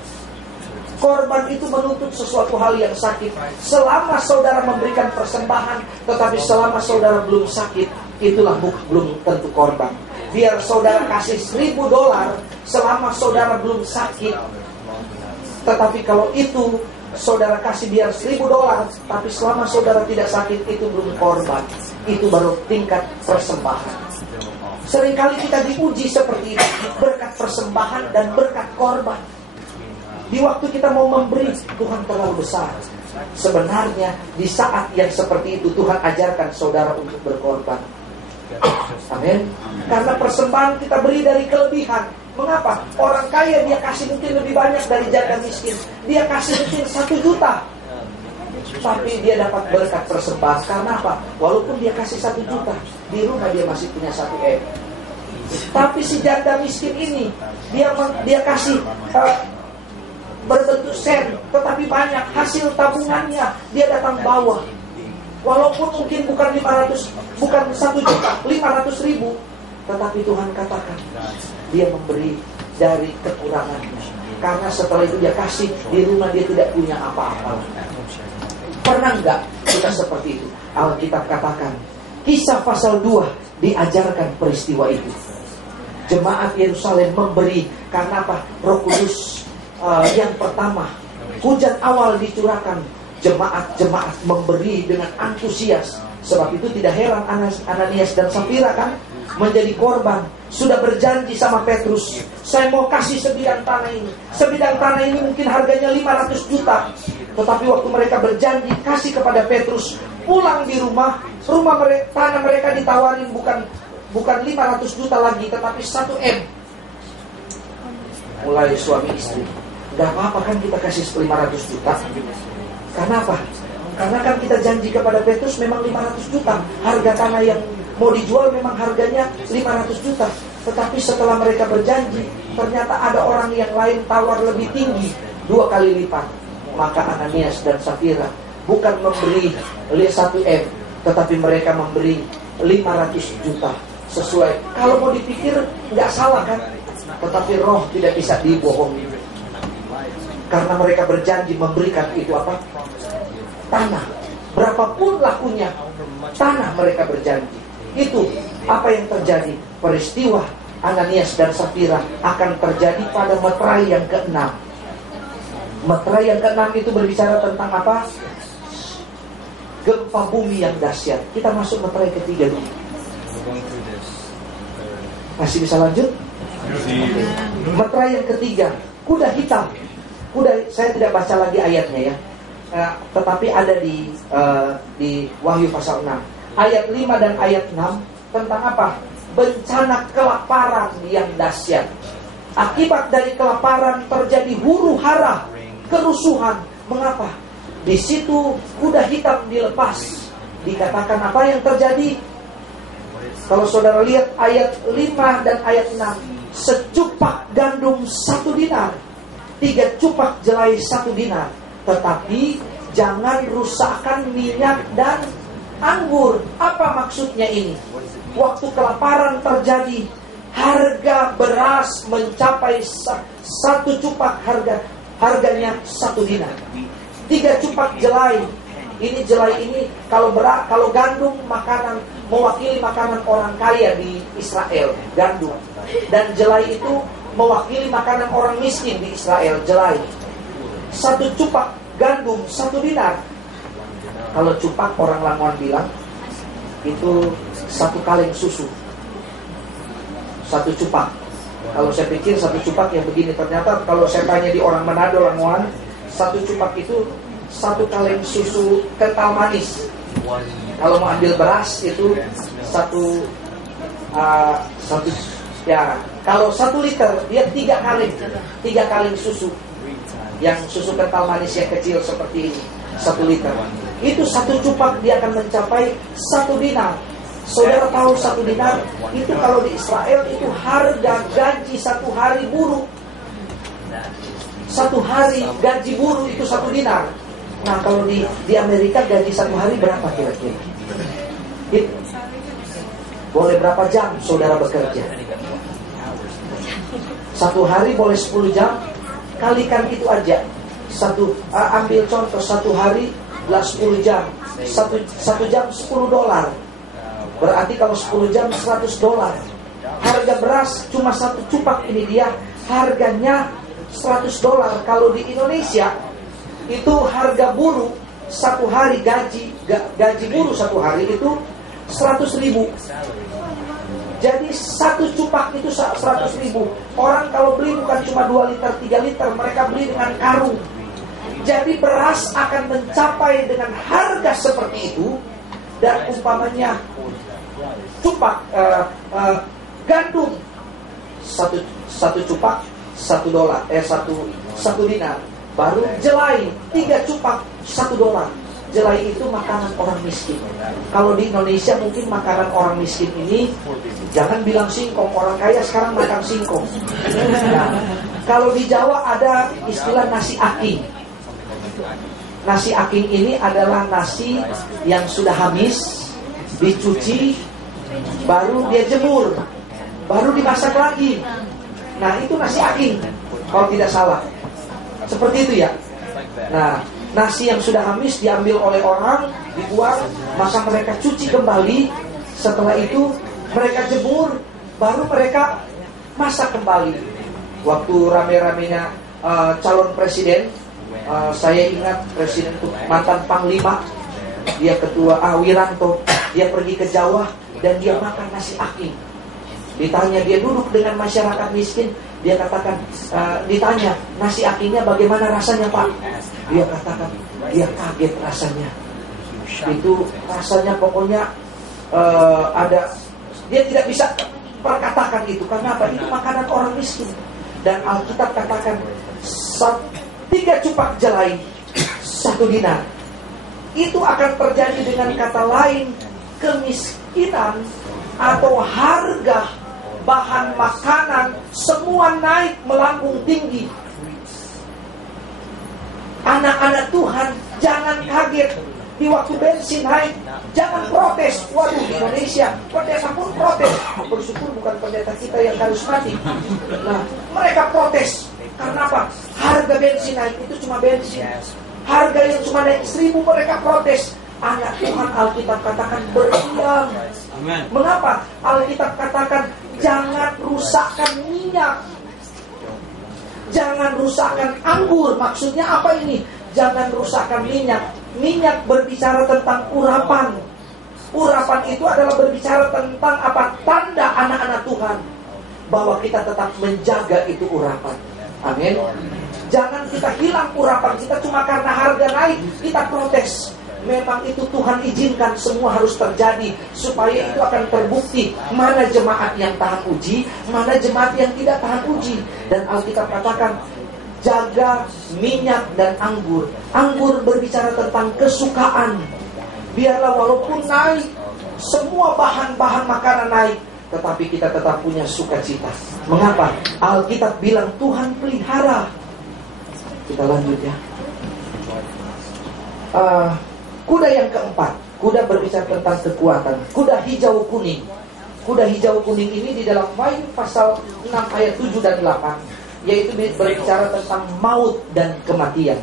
Korban itu menuntut sesuatu hal yang sakit. Selama saudara memberikan persembahan, tetapi selama saudara belum sakit, itulah belum tentu korban. Biar saudara kasih $1000, selama saudara belum sakit. Tetapi kalau itu saudara kasih biar $1000, tapi selama saudara tidak sakit, itu belum korban. Itu baru tingkat persembahan. Seringkali kita diuji seperti itu, berkat persembahan dan berkat korban. Di waktu kita mau memberi, Tuhan terlalu besar. Sebenarnya di saat yang seperti itu Tuhan ajarkan saudara untuk berkorban. Amin. Karena persembahan kita beri dari kelebihan. Mengapa? Orang kaya dia kasih mungkin lebih banyak dari janda miskin. Dia kasih mungkin 1 juta, tapi dia dapat berkat persembahan. Karena apa? Walaupun dia kasih 1 juta, di rumah dia masih punya 1 M. Tapi si janda miskin ini dia kasih berbentuk sen, tetapi banyak hasil tabungannya dia datang bawa. Walaupun mungkin bukan 1 juta, 500.000, tetapi Tuhan katakan dia memberi dari kekurangannya. Karena setelah itu dia kasih, di rumah dia tidak punya apa-apa. Pernah enggak kita seperti itu? Alkitab katakan, Kisah pasal 2 diajarkan peristiwa itu. Jemaat Yerusalem memberi karena apa? Roh Kudus yang pertama, hujan awal dicurahkan, jemaat memberi dengan antusias. Sebab itu tidak heran Ananias dan Safira kan menjadi korban. Sudah berjanji sama Petrus, saya mau kasih sebidang tanah ini. Sebidang tanah ini mungkin harganya 500 juta. Tetapi waktu mereka berjanji kasih kepada Petrus, pulang di rumah mereka, tanah mereka ditawarin bukan 500 juta lagi, tetapi 1 M. mulai suami istri. Gak apa-apa kan kita kasih 500 juta. Karena apa? Karena kan kita janji kepada Petrus memang 500 juta. Harga tanah yang mau dijual memang harganya 500 juta. Tetapi setelah mereka berjanji, ternyata ada orang yang lain tawar lebih tinggi, 2 kali lipat. Maka Ananias dan Safira bukan memberi 1M, tetapi mereka memberi 500 juta. Sesuai, kalau mau dipikir nggak salah kan? Tetapi roh tidak bisa dibohongi. Karena mereka berjanji memberikan itu apa? Tanah. Berapapun lakunya, tanah mereka berjanji. Itu apa yang terjadi. Peristiwa Ananias dan Safira akan terjadi pada meterai yang ke-6. Meterai yang ke-6 itu berbicara tentang apa? Gempa bumi yang dahsyat. Kita masuk meterai ketiga dulu. Masih bisa lanjut? Meterai yang ketiga, kuda hitam. Kuda, saya tidak baca lagi ayatnya ya. Tetapi ada di Wahyu pasal 6. Ayat 5 dan ayat 6 tentang apa? Bencana kelaparan yang dahsyat. Akibat dari kelaparan terjadi huru-hara, kerusuhan. Mengapa? Di situ kuda hitam dilepas. Dikatakan apa yang terjadi? Kalau saudara lihat ayat 5 dan ayat 6, secupak gandum 1 dinar, 3 cupak jelai 1 dinar. Tetapi jangan rusakkan minyak dan anggur. Apa maksudnya ini? Waktu kelaparan terjadi, harga beras mencapai 1 cupak harganya 1 dinar. 3 cupak jelai. Ini jelai ini kalau gandum makanan mewakili makanan orang kaya di Israel, gandum. Dan jelai itu mewakili makanan orang miskin di Israel, jelai. 1 cupak gandum 1 dinar. Kalau cupak orang Lamongan bilang itu 1 kaleng susu. 1 cupak. Kalau saya pikir 1 cupak yang begini, ternyata kalau saya tanya di orang Manado, Lamongan, 1 cupak itu 1 kaleng susu kental manis. Kalau mau ambil beras itu 1 ya. Kalau 1 liter dia 3 kaleng susu. Yang susu kental manis yang kecil seperti ini, 1 liter. Itu 1 cupak dia akan mencapai 1 dinar. Saudara tahu 1 dinar itu kalau di Israel itu harga gaji 1 hari buruh. 1 hari gaji buruh itu 1 dinar. Nah kalau di Amerika gaji 1 hari berapa kira-kira? Boleh berapa jam saudara bekerja? 1 hari boleh 10 jam. Kalikan itu aja. Ambil contoh 1 hari lah 10 jam. 1 jam $10. Berarti kalau 10 jam $100. Harga beras cuma 1 cupak ini dia harganya $100. Kalau di Indonesia itu harga buruh 1 hari gaji buruh 1 hari itu 100.000. Jadi 1 cupak itu 100.000. Orang kalau beli bukan cuma 2 liter, 3 liter, mereka beli dengan karung. Jadi beras akan mencapai dengan harga seperti itu. Dan umpamanya cupak gandum 1 cupak $1, 1 dinar. Baru jelai 3 cupak $1. Jelai itu makanan orang miskin. Kalau di Indonesia mungkin makanan orang miskin ini, jangan bilang singkong, orang kaya sekarang makan singkong. Nah, kalau di Jawa ada istilah nasi aking. Nasi aking ini adalah nasi yang sudah habis, dicuci, baru dia jemur, baru dimasak lagi. Nah itu nasi aking, kalau tidak salah. Seperti itu ya. Nah, nasi yang sudah habis diambil oleh orang, dibuang, maka mereka cuci kembali. Setelah itu mereka jemur, baru mereka masak kembali. Waktu rame-ramenya calon presiden, saya ingat presiden itu mantan Panglima, dia ketua Wiranto, dia pergi ke Jawa dan dia makan nasi aking. Ditanya, dia duduk dengan masyarakat miskin, dia katakan, ditanya, nasi akingnya bagaimana rasanya Pak? Dia katakan, dia kaget rasanya. Itu rasanya pokoknya dia tidak bisa perkatakan itu. Karena apa? Itu makanan orang miskin. Dan Alkitab katakan 3 cupak jelai 1 dinar. Itu akan terjadi, dengan kata lain, kemiskinan atau harga bahan makanan semua naik melambung tinggi. Anak-anak Tuhan, jangan kaget di waktu bensin naik. Jangan protes. Waduh, di Indonesia pendeta pun protes. Bersyukur bukan pendeta kita yang karismatik. Nah, mereka protes. Karena apa? Harga bensin naik, itu cuma bensin. Harga yang cuma naik 1.000, mereka protes. Anak Tuhan, Alkitab katakan berdiam. Mengapa? Alkitab katakan jangan rusakkan minyak, jangan rusakkan anggur. Maksudnya apa ini? Jangan rusakkan minyak. Minyak berbicara tentang urapan. Urapan itu adalah berbicara tentang apa? Tanda anak-anak Tuhan bahwa kita tetap menjaga itu urapan. Amin. Jangan kita hilang urapan kita cuma karena harga naik kita protes. Memang itu Tuhan izinkan, semua harus terjadi supaya itu akan terbukti mana jemaat yang tahan uji, mana jemaat yang tidak tahan uji. Dan Alkitab katakan jaga minyak dan anggur. Anggur berbicara tentang kesukaan. Biarlah walaupun naik, semua bahan-bahan makanan naik, tetapi kita tetap punya sukacita. Mengapa? Alkitab bilang Tuhan pelihara. Kita lanjut ya. Kuda yang keempat, kuda berbicara tentang kekuatan. Kuda hijau kuning. Kuda hijau kuning ini di dalam Wahyu pasal 6 ayat 7 dan 8, yaitu berbicara tentang maut dan kematian.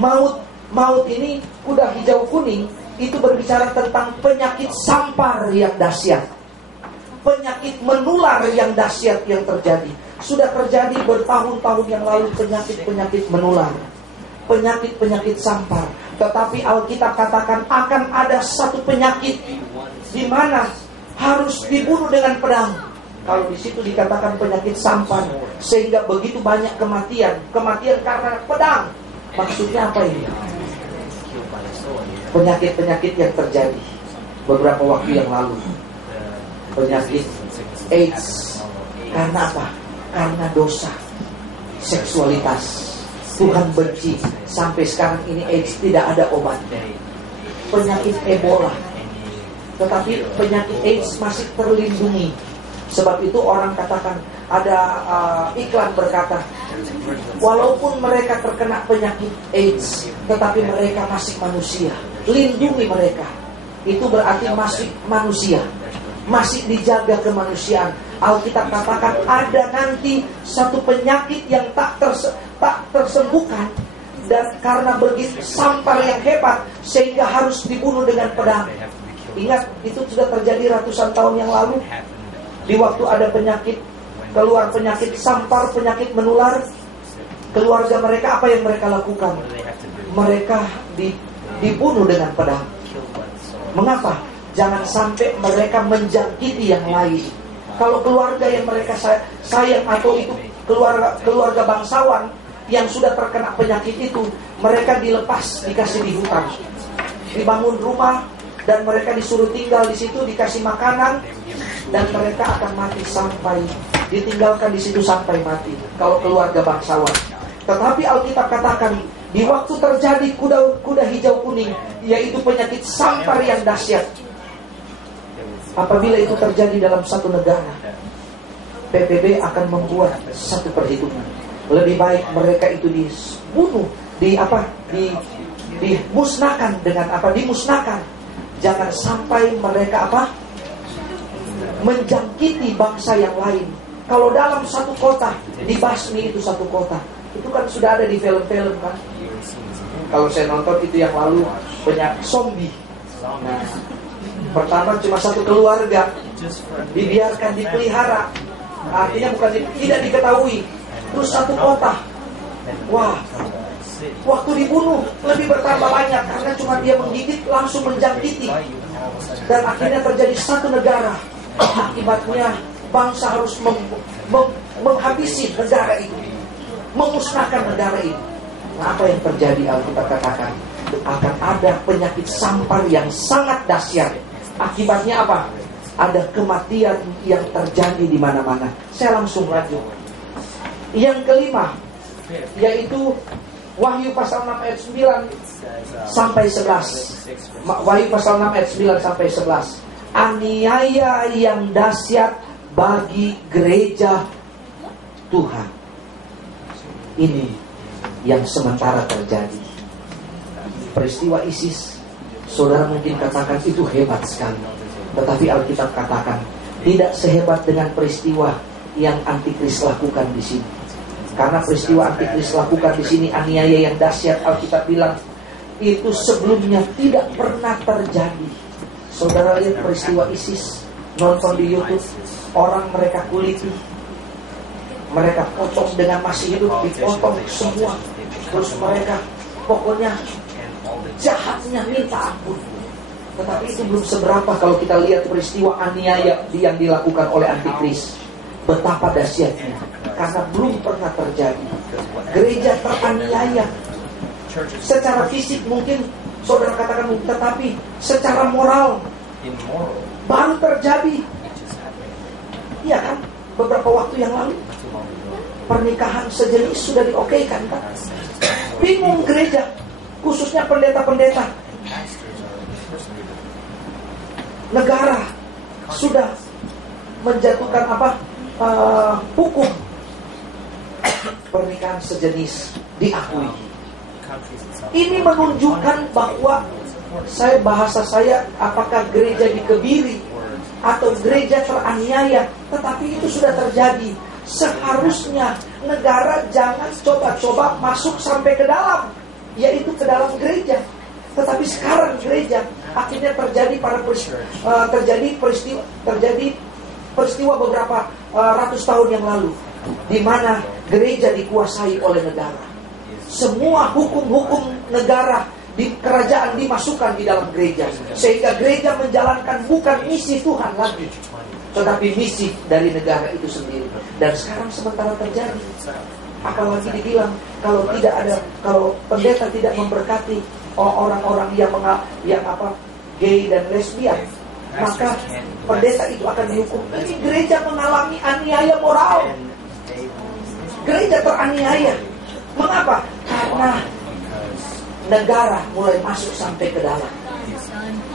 Maut ini, kuda hijau kuning itu berbicara tentang penyakit sampar yang dahsyat. Penyakit menular yang dahsyat yang terjadi. Sudah terjadi bertahun-tahun yang lalu penyakit-penyakit menular. Penyakit-penyakit sampar. Tetapi Alkitab katakan akan ada satu penyakit di mana harus dibunuh dengan pedang. Kalau di situ dikatakan penyakit sampar, sehingga begitu banyak kematian. Kematian karena pedang. Maksudnya apa ini? Penyakit-penyakit yang terjadi beberapa waktu yang lalu. Penyakit AIDS. Karena apa? Karena dosa seksualitas. Tuhan benci. Sampai sekarang ini AIDS tidak ada obatnya. Penyakit Ebola. Tetapi penyakit AIDS masih terlindungi. Sebab itu orang katakan, ada iklan berkata, walaupun mereka terkena penyakit AIDS, tetapi mereka masih manusia. Lindungi mereka. Itu berarti masih manusia, masih dijaga kemanusiaan. Alkitab katakan ada nanti satu penyakit yang tak tersembuhkan. Dan karena begitu sampar yang hebat, sehingga harus dibunuh dengan pedang. Ingat, itu sudah terjadi ratusan tahun yang lalu. Di waktu ada penyakit, keluar penyakit sampar, penyakit menular, keluarga mereka apa yang mereka lakukan? Mereka dibunuh dengan pedang. Mengapa? Jangan sampai mereka menjangkiti yang lain. Kalau keluarga yang mereka sayang atau itu keluarga bangsawan yang sudah terkena penyakit itu, mereka dilepas, dikasih di hutan, dibangun rumah, dan mereka disuruh tinggal di situ, dikasih makanan, dan mereka akan mati sampai ditinggalkan di situ sampai mati. Kalau keluarga bangsawan. Tetapi Alkitab katakan di waktu terjadi kuda hijau kuning, yaitu penyakit sampar yang dahsyat. Apabila itu terjadi dalam satu negara, PBB akan membuat satu perhitungan. Lebih baik mereka itu dibunuh, dimusnahkan dengan apa? Dimusnahkan. Jangan sampai mereka menjangkiti bangsa yang lain. Kalau dalam satu kota dibasmi itu satu kota, itu kan sudah ada di film-film kan. Kalau saya nonton itu yang lalu banyak zombie. Nah, pertama cuma satu keluarga dibiarkan dipelihara, artinya bukan tidak diketahui. Terus satu kota, wah, waktu dibunuh lebih bertambah banyak karena cuma dia menggigit langsung menjangkiti. Dan akhirnya terjadi satu negara. Akibatnya bangsa harus menghabisi negara itu, memusnahkan negara itu. Nah, apa yang terjadi? Alkitab katakan akan ada penyakit sampar yang sangat dahsyat. Akibatnya apa? Ada kematian yang terjadi di mana-mana. Saya langsung lanjut. Yang kelima, yaitu Wahyu pasal 6 ayat 9 sampai 11. Wahyu pasal 6 ayat 9 sampai 11. Aniaya yang dahsyat bagi gereja Tuhan. Ini yang sementara terjadi. Peristiwa ISIS, saudara mungkin katakan itu hebat sekali. Tetapi Alkitab katakan tidak sehebat dengan peristiwa yang Antikris lakukan di sini. Karena peristiwa Antikris lakukan di sini, aniaya yang dahsyat, Alkitab bilang itu sebelumnya tidak pernah terjadi. Saudara lihat peristiwa ISIS, nonton di YouTube, orang mereka kuliti, mereka potong dengan masih hidup, dipotong semua. Terus mereka pokoknya jahatnya minta ampun. Tetapi itu belum seberapa kalau kita lihat peristiwa aniaya yang dilakukan oleh Antikris. Betapa dahsyatnya, karena belum pernah terjadi. Gereja teraniaya. Secara fisik mungkin saudara katakan, tetapi secara moral baru terjadi. Iya kan? Beberapa waktu yang lalu pernikahan sejenis sudah diokekan kan? Bingung gereja, khususnya pendeta-pendeta. Negara sudah menjatuhkan hukum pernikahan sejenis diakui. Ini menunjukkan bahwa bahasa saya apakah gereja dikebiri atau gereja teraniaya, tetapi itu sudah terjadi. Seharusnya negara jangan coba-coba masuk sampai ke dalam, yaitu ke dalam gereja. Tetapi sekarang gereja akhirnya terjadi peristiwa beberapa ratus tahun yang lalu, di mana gereja dikuasai oleh negara. Semua hukum-hukum negara di kerajaan dimasukkan di dalam gereja, sehingga gereja menjalankan bukan misi Tuhan lagi, tetapi misi dari negara itu sendiri. Dan sekarang sementara terjadi, apalagi dibilang kalau pendeta tidak memberkati orang-orang yang gay dan lesbian, maka pendeta itu akan dihukum. Ini gereja mengalami aniaya moral. Gereja teraniaya. Mengapa? Karena negara mulai masuk sampai ke dalam.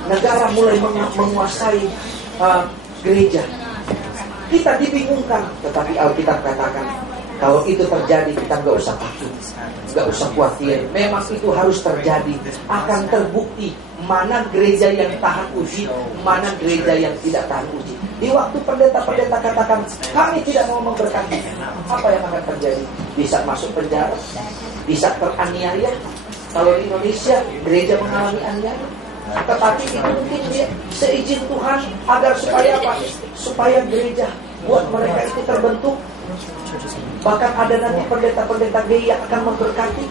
Negara mulai menguasai gereja. Kita dibingungkan, tetapi Alkitab katakan kalau itu terjadi kita nggak usah takut, nggak usah khawatir. Memang itu harus terjadi. Akan terbukti mana gereja yang tahan uji, mana gereja yang tidak tahan uji. Di waktu pendeta-pendeta katakan kami tidak mau memberkati, apa yang akan terjadi? Bisa masuk penjara, bisa teraniaya. Kalau di Indonesia gereja mengalami aniaya, tetapi itu mungkin seizin Tuhan agar supaya apa? Supaya gereja buat mereka itu terbentuk. Bahkan ada nanti pendeta-pendeta gay yang akan memberkati.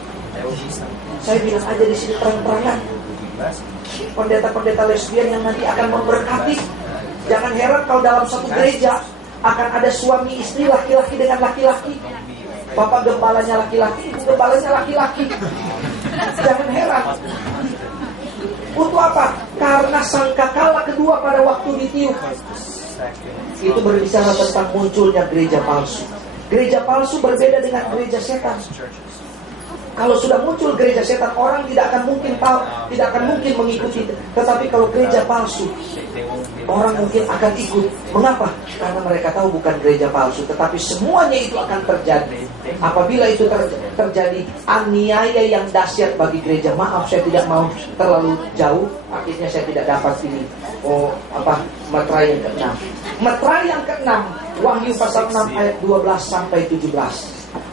Saya bilang aja di sini terang-terangan, pendeta-pendeta lesbian yang nanti akan memberkati. Jangan heran kalau dalam satu gereja akan ada suami istri, laki-laki dengan laki-laki, bapak gembalanya laki-laki, ibu gembalanya laki-laki. Jangan heran. Untuk apa? Karena sangkakala kedua pada waktu ditiup, itu berbicara tentang munculnya gereja palsu. Gereja palsu berbeda dengan gereja setan. Kalau sudah muncul gereja setan, orang tidak akan mungkin mengikuti. Tetapi kalau gereja palsu, orang mungkin akan ikut. Mengapa? Karena mereka tahu bukan gereja palsu, tetapi semuanya itu akan terjadi. Apabila itu terjadi, aniaya yang dahsyat bagi gereja. Maaf, saya tidak mau terlalu jauh. Akhirnya saya tidak dapat ini. Meterai yang ke-6. Meterai yang ke-6, Wahyu pasal 6 ayat 12 sampai 17.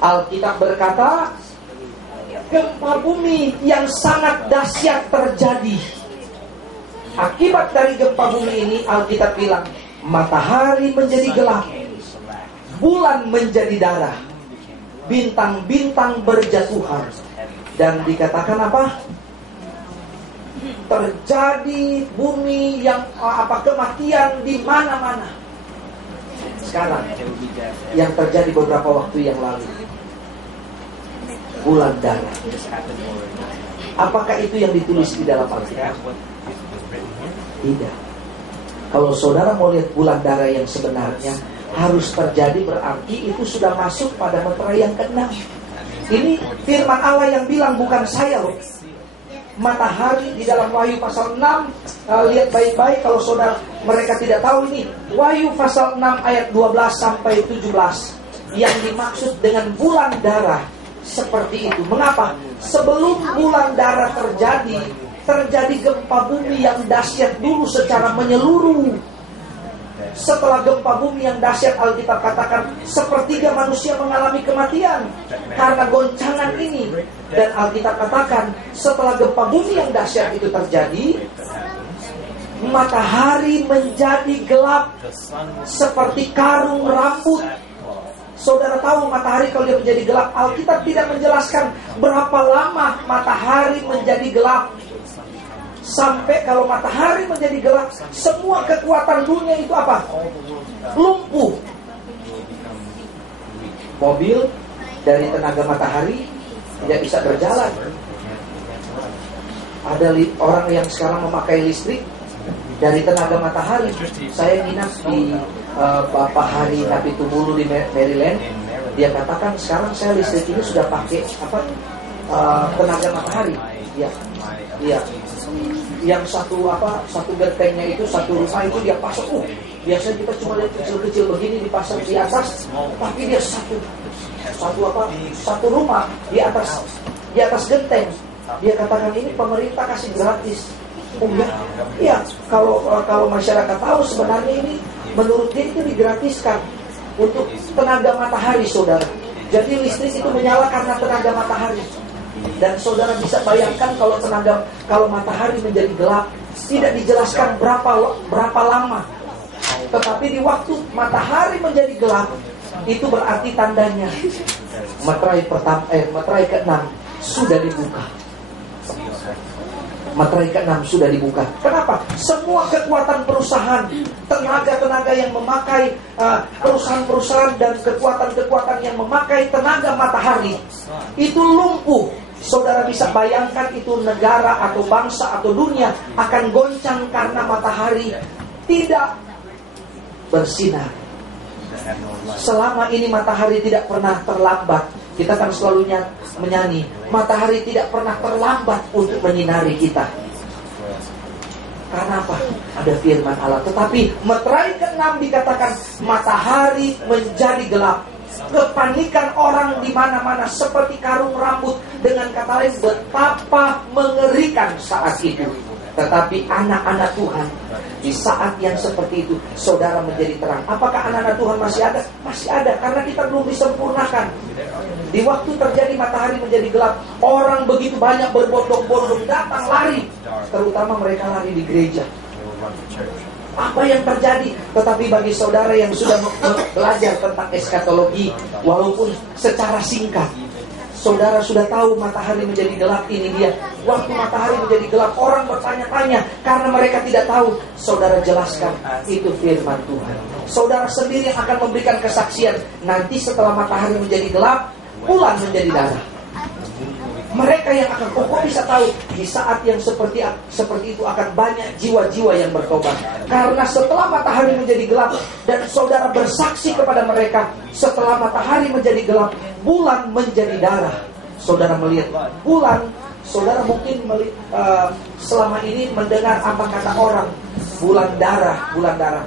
Alkitab berkata, gempa bumi yang sangat dahsyat terjadi. Akibat dari gempa bumi ini, Alkitab bilang, matahari menjadi gelap, bulan menjadi darah, bintang-bintang berjatuhan. Dan dikatakan apa? Terjadi bumi yang kematian di mana-mana. Sekarang yang terjadi beberapa waktu yang lalu, bulan darah. Apakah itu yang ditulis di dalam Alkitab? Tidak. Kalau saudara mau lihat bulan darah yang sebenarnya, harus terjadi, berarti itu sudah masuk pada meterai yang ke-6. Ini firman Allah yang bilang, bukan saya loh. Matahari di dalam Wahyu pasal 6, lihat baik-baik kalau saudara mereka tidak tahu ini. Wahyu pasal 6 ayat 12 sampai 17. Yang dimaksud dengan bulan darah seperti itu. Mengapa? Sebelum bulan darah terjadi gempa bumi yang dahsyat dulu secara menyeluruh. Setelah gempa bumi yang dahsyat, Alkitab katakan sepertiga manusia mengalami kematian karena goncangan ini. Dan Alkitab katakan setelah gempa bumi yang dahsyat itu terjadi, matahari menjadi gelap seperti karung rambut. Saudara tahu matahari kalau dia menjadi gelap, Alkitab tidak menjelaskan berapa lama matahari menjadi gelap. Sampai kalau matahari menjadi gelap, semua kekuatan dunia itu apa? Lumpuh. Mobil dari tenaga matahari tidak bisa berjalan. Ada orang yang sekarang memakai listrik dari tenaga matahari. Saya nginap di Bapak Hari Nabi Tumulu di Maryland. Dia katakan sekarang saya listrik ini sudah pakai tenaga matahari. Iya. Yang satu gentengnya itu, satu rumah itu dia pasang. Biasanya kita cuma lihat kecil-kecil begini dipasang di atas, tapi dia satu rumah di atas genteng. Dia katakan ini pemerintah kasih gratis. Iya. Kalau masyarakat tahu sebenarnya ini menurut dia itu digratiskan untuk tenaga matahari, saudara. Jadi listrik itu menyala karena tenaga matahari. Dan saudara bisa bayangkan kalau matahari menjadi gelap, tidak dijelaskan berapa lama. Tetapi di waktu matahari menjadi gelap, itu berarti tandanya meterai ke-6 sudah dibuka. Meterai ke-6 sudah dibuka. Kenapa? Semua kekuatan perusahaan, tenaga-tenaga yang memakai perusahaan-perusahaan dan kekuatan-kekuatan yang memakai tenaga matahari itu lumpuh. Saudara bisa bayangkan itu negara atau bangsa atau dunia akan goncang karena matahari tidak bersinar. Selama ini matahari tidak pernah terlambat. Kita kan selalu menyanyi, matahari tidak pernah terlambat untuk menyinari kita. Karena apa? Ada firman Allah. Tetapi meterai ke-6 dikatakan matahari menjadi gelap. Kepanikan orang di mana-mana seperti karung rambut. Dengan kata lain, betapa mengerikan saat itu. Tetapi anak-anak Tuhan, di saat yang seperti itu, saudara menjadi terang. Apakah anak-anak Tuhan masih ada? Masih ada, karena kita belum disempurnakan. Di waktu terjadi matahari menjadi gelap, orang begitu banyak berbondong-bondong datang lari. Terutama mereka lari di gereja. Apa yang terjadi? Tetapi bagi saudara yang sudah belajar tentang eskatologi, walaupun secara singkat, saudara sudah tahu matahari menjadi gelap, ini dia. Waktu matahari menjadi gelap, orang bertanya-tanya karena mereka tidak tahu. Saudara jelaskan, itu firman Tuhan. Saudara sendiri yang akan memberikan kesaksian. Nanti setelah matahari menjadi gelap, bulan menjadi darah. Mereka yang akan kok bisa tahu di saat yang seperti itu akan banyak jiwa-jiwa yang bertobat. Karena setelah matahari menjadi gelap dan saudara bersaksi kepada mereka, setelah matahari menjadi gelap, bulan menjadi darah. Saudara melihat bulan, saudara mungkin selama ini mendengar apa kata orang, bulan darah.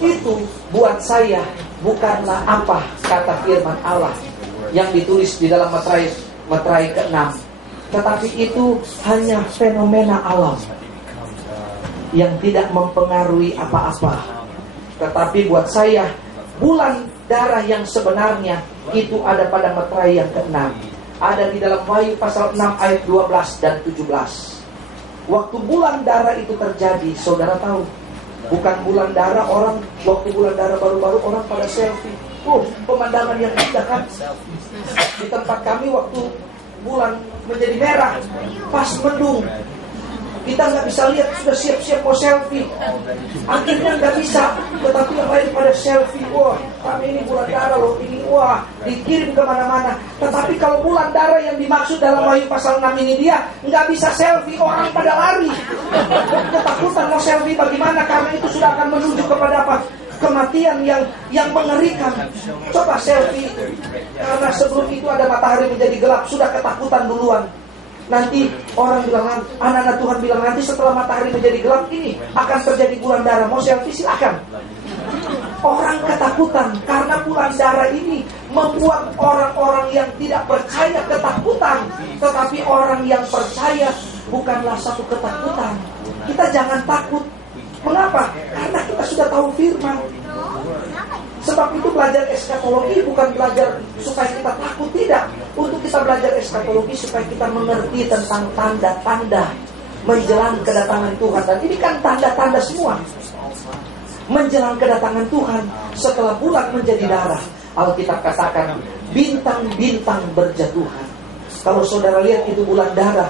Itu buat saya bukanlah apa kata firman Allah yang ditulis di dalam meterai ke-6, tetapi itu hanya fenomena alam yang tidak mempengaruhi apa-apa. Tetapi buat saya, bulan darah yang sebenarnya itu ada pada meterai yang ke-6. Ada di dalam Wahyu pasal 6 ayat 12 dan 17. Waktu bulan darah itu terjadi, saudara tahu, bukan bulan darah orang, waktu bulan darah baru-baru orang pada selfie. Pemandangan yang indah kan. Di tempat kami waktu bulan menjadi merah, pas mendung, kita nggak bisa lihat, sudah siap-siap mau selfie. Akhirnya nggak bisa, tetapi yang lain pada selfie. Wah, kami ini bulan darah loh, ini wah, dikirim kemana-mana. Tetapi kalau bulan darah yang dimaksud dalam Wahyu pasal 6 ini, dia nggak bisa selfie, orang pada lari. Ketakutan mau selfie bagaimana, karena itu sudah akan menuju kepada apa? kematian yang mengerikan. Coba selfie itu. Karena sebelum itu ada matahari menjadi gelap, sudah ketakutan duluan. Nanti orang bilang, anak-anak Tuhan bilang, nanti setelah matahari menjadi gelap ini akan terjadi bulan darah. Mau selfie silakan. Orang ketakutan karena bulan darah ini membuat orang-orang yang tidak percaya ketakutan. Tetapi orang yang percaya bukanlah satu ketakutan. Kita jangan takut. Mengapa? Karena kita sudah tahu firman. Sebab itu belajar eskatologi bukan belajar supaya kita takut, tidak. Untuk kita belajar eskatologi supaya kita mengerti tentang tanda-tanda menjelang kedatangan Tuhan. Dan ini kan tanda-tanda semua. Menjelang kedatangan Tuhan, setelah bulan menjadi darah, Alkitab katakan bintang-bintang berjatuhan. Kalau saudara lihat itu bulan darah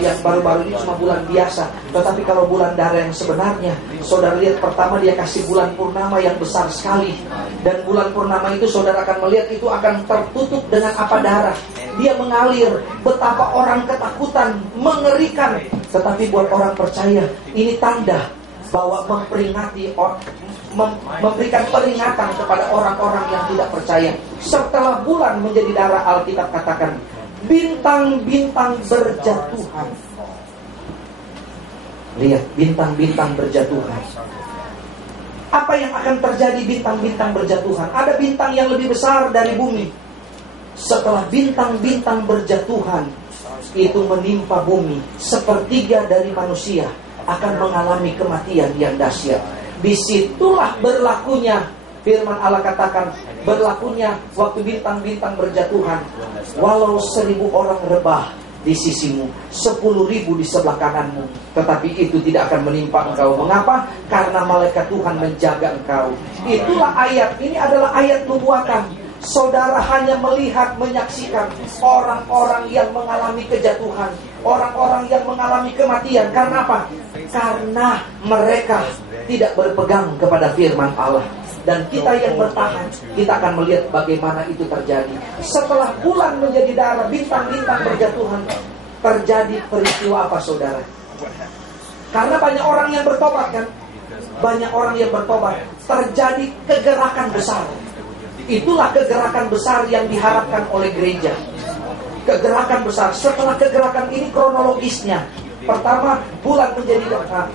yang baru-baru ini cuma bulan biasa. Tetapi kalau bulan darah yang sebenarnya, saudara lihat pertama dia kasih bulan purnama yang besar sekali. Dan bulan purnama itu saudara akan melihat itu akan tertutup dengan apa darah. Dia mengalir, betapa orang ketakutan, mengerikan. Tetapi buat orang percaya, ini tanda bahwa memperingati, memberikan peringatan kepada orang-orang yang tidak percaya. Setelah bulan menjadi darah, Alkitab katakan bintang-bintang berjatuhan. Lihat, bintang-bintang berjatuhan. Apa yang akan terjadi bintang-bintang berjatuhan? Ada bintang yang lebih besar dari bumi. Setelah bintang-bintang berjatuhan, itu menimpa bumi, sepertiga dari manusia akan mengalami kematian yang dahsyat. Disitulah berlakunya firman Allah katakan, berlakunya waktu bintang-bintang berjatuhan. Walau 1000 orang rebah di sisimu, 10.000 di sebelah kananmu, tetapi itu tidak akan menimpa engkau. Mengapa? Karena malaikat Tuhan menjaga engkau. Itulah ayat, ini adalah ayat nubuatan. Saudara hanya melihat, menyaksikan orang-orang yang mengalami kejatuhan, orang-orang yang mengalami kematian. Karena apa? Karena mereka tidak berpegang kepada firman Allah. Dan kita yang bertahan, kita akan melihat bagaimana itu terjadi. Setelah bulan menjadi darah, bintang-bintang berjatuhan, terjadi peristiwa apa saudara? Karena banyak orang yang bertobat kan? Banyak orang yang bertobat, terjadi kegerakan besar. Itulah kegerakan besar yang diharapkan oleh gereja. Kegerakan besar. Setelah kegerakan ini kronologisnya, pertama bulan menjadi darah,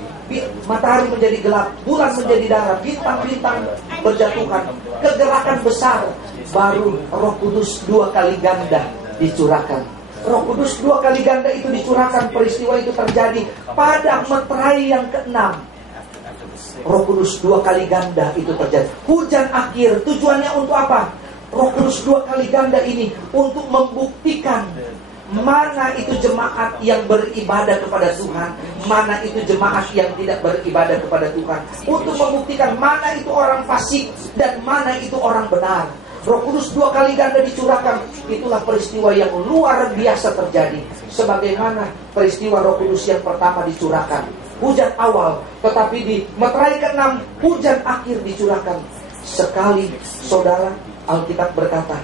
matahari menjadi gelap, bulan menjadi darah, bintang-bintang berjatuhan, kegerakan besar. Baru Roh Kudus 2 kali ganda dicurahkan. Roh Kudus 2 kali ganda itu dicurahkan. Peristiwa itu terjadi pada meterai yang ke-6. Roh Kudus 2 kali ganda itu terjadi. Hujan akhir, tujuannya untuk apa? Roh Kudus 2 kali ganda ini untuk membuktikan mana itu jemaat yang beribadah kepada Tuhan, mana itu jemaat yang tidak beribadah kepada Tuhan. Untuk membuktikan mana itu orang fasik dan mana itu orang benar. Roh Kudus 2 kali ganda dicurahkan. Itulah peristiwa yang luar biasa terjadi. Sebagaimana peristiwa Roh Kudus yang pertama dicurahkan, hujan awal, tetapi di meterai ke-6 hujan akhir dicurahkan. Sekali saudara, Alkitab berkata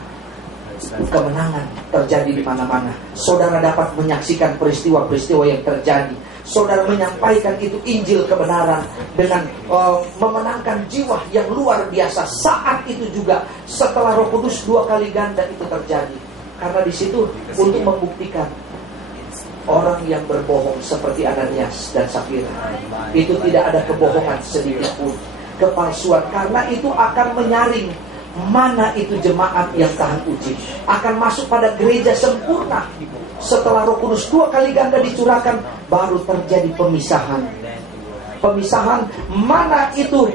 kemenangan terjadi di mana-mana. Saudara dapat menyaksikan peristiwa-peristiwa yang terjadi. Saudara menyampaikan itu Injil kebenaran dengan memenangkan jiwa yang luar biasa. Saat itu juga setelah Roh Kudus 2 kali ganda itu terjadi. Karena di situ untuk membuktikan orang yang berbohong seperti Ananias dan Safira, itu tidak ada kebohongan sedikit pun, kepalsuan. Karena itu akan menyaring mana itu jemaat yang tahan uji, akan masuk pada gereja sempurna. Setelah Roh Kudus 2 kali ganda dicurahkan, baru terjadi pemisahan. Pemisahan mana itu?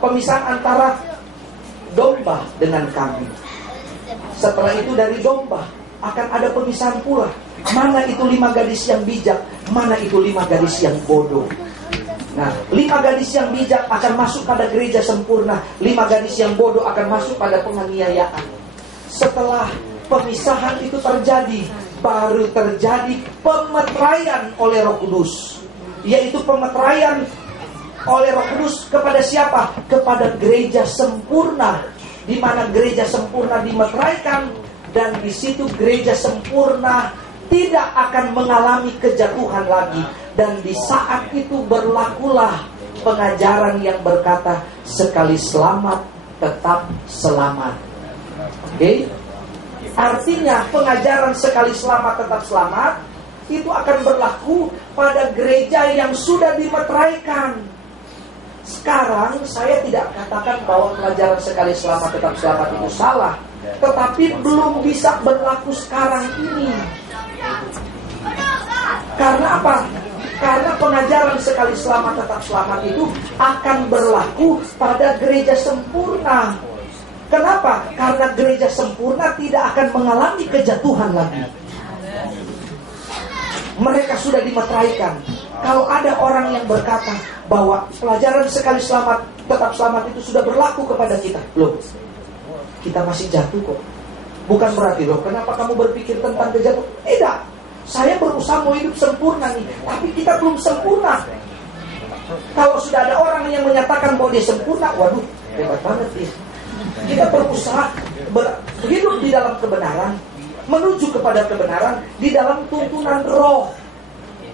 Pemisahan antara domba dengan kambing. Setelah itu dari domba akan ada pemisahan pula. Mana itu 5 gadis yang bijak, mana itu 5 gadis yang bodoh. Nah, 5 gadis yang bijak akan masuk pada gereja sempurna, 5 gadis yang bodoh akan masuk pada penganiayaan. Setelah pemisahan itu terjadi, baru terjadi pemeteraian oleh Roh Kudus. Yaitu pemeteraian oleh Roh Kudus kepada siapa? Kepada gereja sempurna. Di mana gereja sempurna dimeteraikan, dan di situ gereja sempurna tidak akan mengalami kejatuhan lagi. Dan di saat itu berlakulah pengajaran yang berkata sekali selamat tetap selamat. Oke? Artinya pengajaran sekali selamat tetap selamat itu akan berlaku pada gereja yang sudah dimeteraikan. Sekarang saya tidak katakan bahwa pelajaran sekali selamat tetap selamat itu salah, tetapi belum bisa berlaku sekarang ini. Karena apa? Karena pengajaran sekali selamat tetap selamat itu akan berlaku pada gereja sempurna. Kenapa? Karena gereja sempurna tidak akan mengalami kejatuhan lagi. Mereka sudah dimeteraikan. Kalau ada orang yang berkata bahwa pelajaran sekali selamat tetap selamat itu sudah berlaku kepada kita, loh, kita masih jatuh kok. Bukan berarti, loh, kenapa kamu berpikir tentang kejatuhan? Tidak. Saya berusaha mau hidup sempurna nih, tapi kita belum sempurna. Kalau sudah ada orang yang menyatakan bahwa dia sempurna, waduh, hebat banget dia. Kita berusaha hidup di dalam kebenaran, menuju kepada kebenaran di dalam tuntunan roh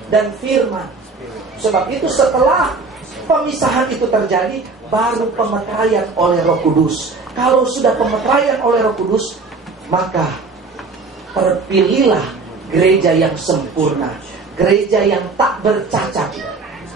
dan firman. Sebab itu setelah pemisahan itu terjadi, baru pemeteraian oleh Roh Kudus. Kalau sudah pemeteraian oleh Roh Kudus, maka terpilihlah gereja yang sempurna, gereja yang tak bercacat,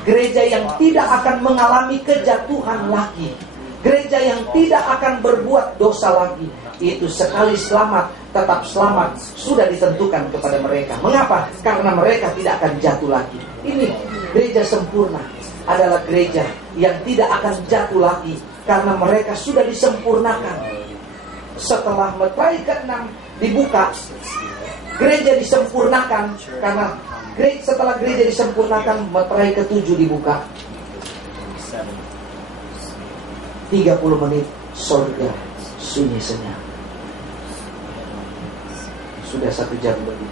gereja yang tidak akan mengalami kejatuhan lagi, gereja yang tidak akan berbuat dosa lagi. Itu sekali selamat tetap selamat sudah ditentukan kepada mereka. Mengapa? Karena mereka tidak akan jatuh lagi. Ini gereja sempurna adalah gereja yang tidak akan jatuh lagi, karena mereka sudah disempurnakan. Setelah meterai ke-6 dibuka, gereja disempurnakan. Karena setelah gereja disempurnakan, meterai ke-7 dibuka. 30 menit surga sunyi senyap. Sudah 1 jam lebih.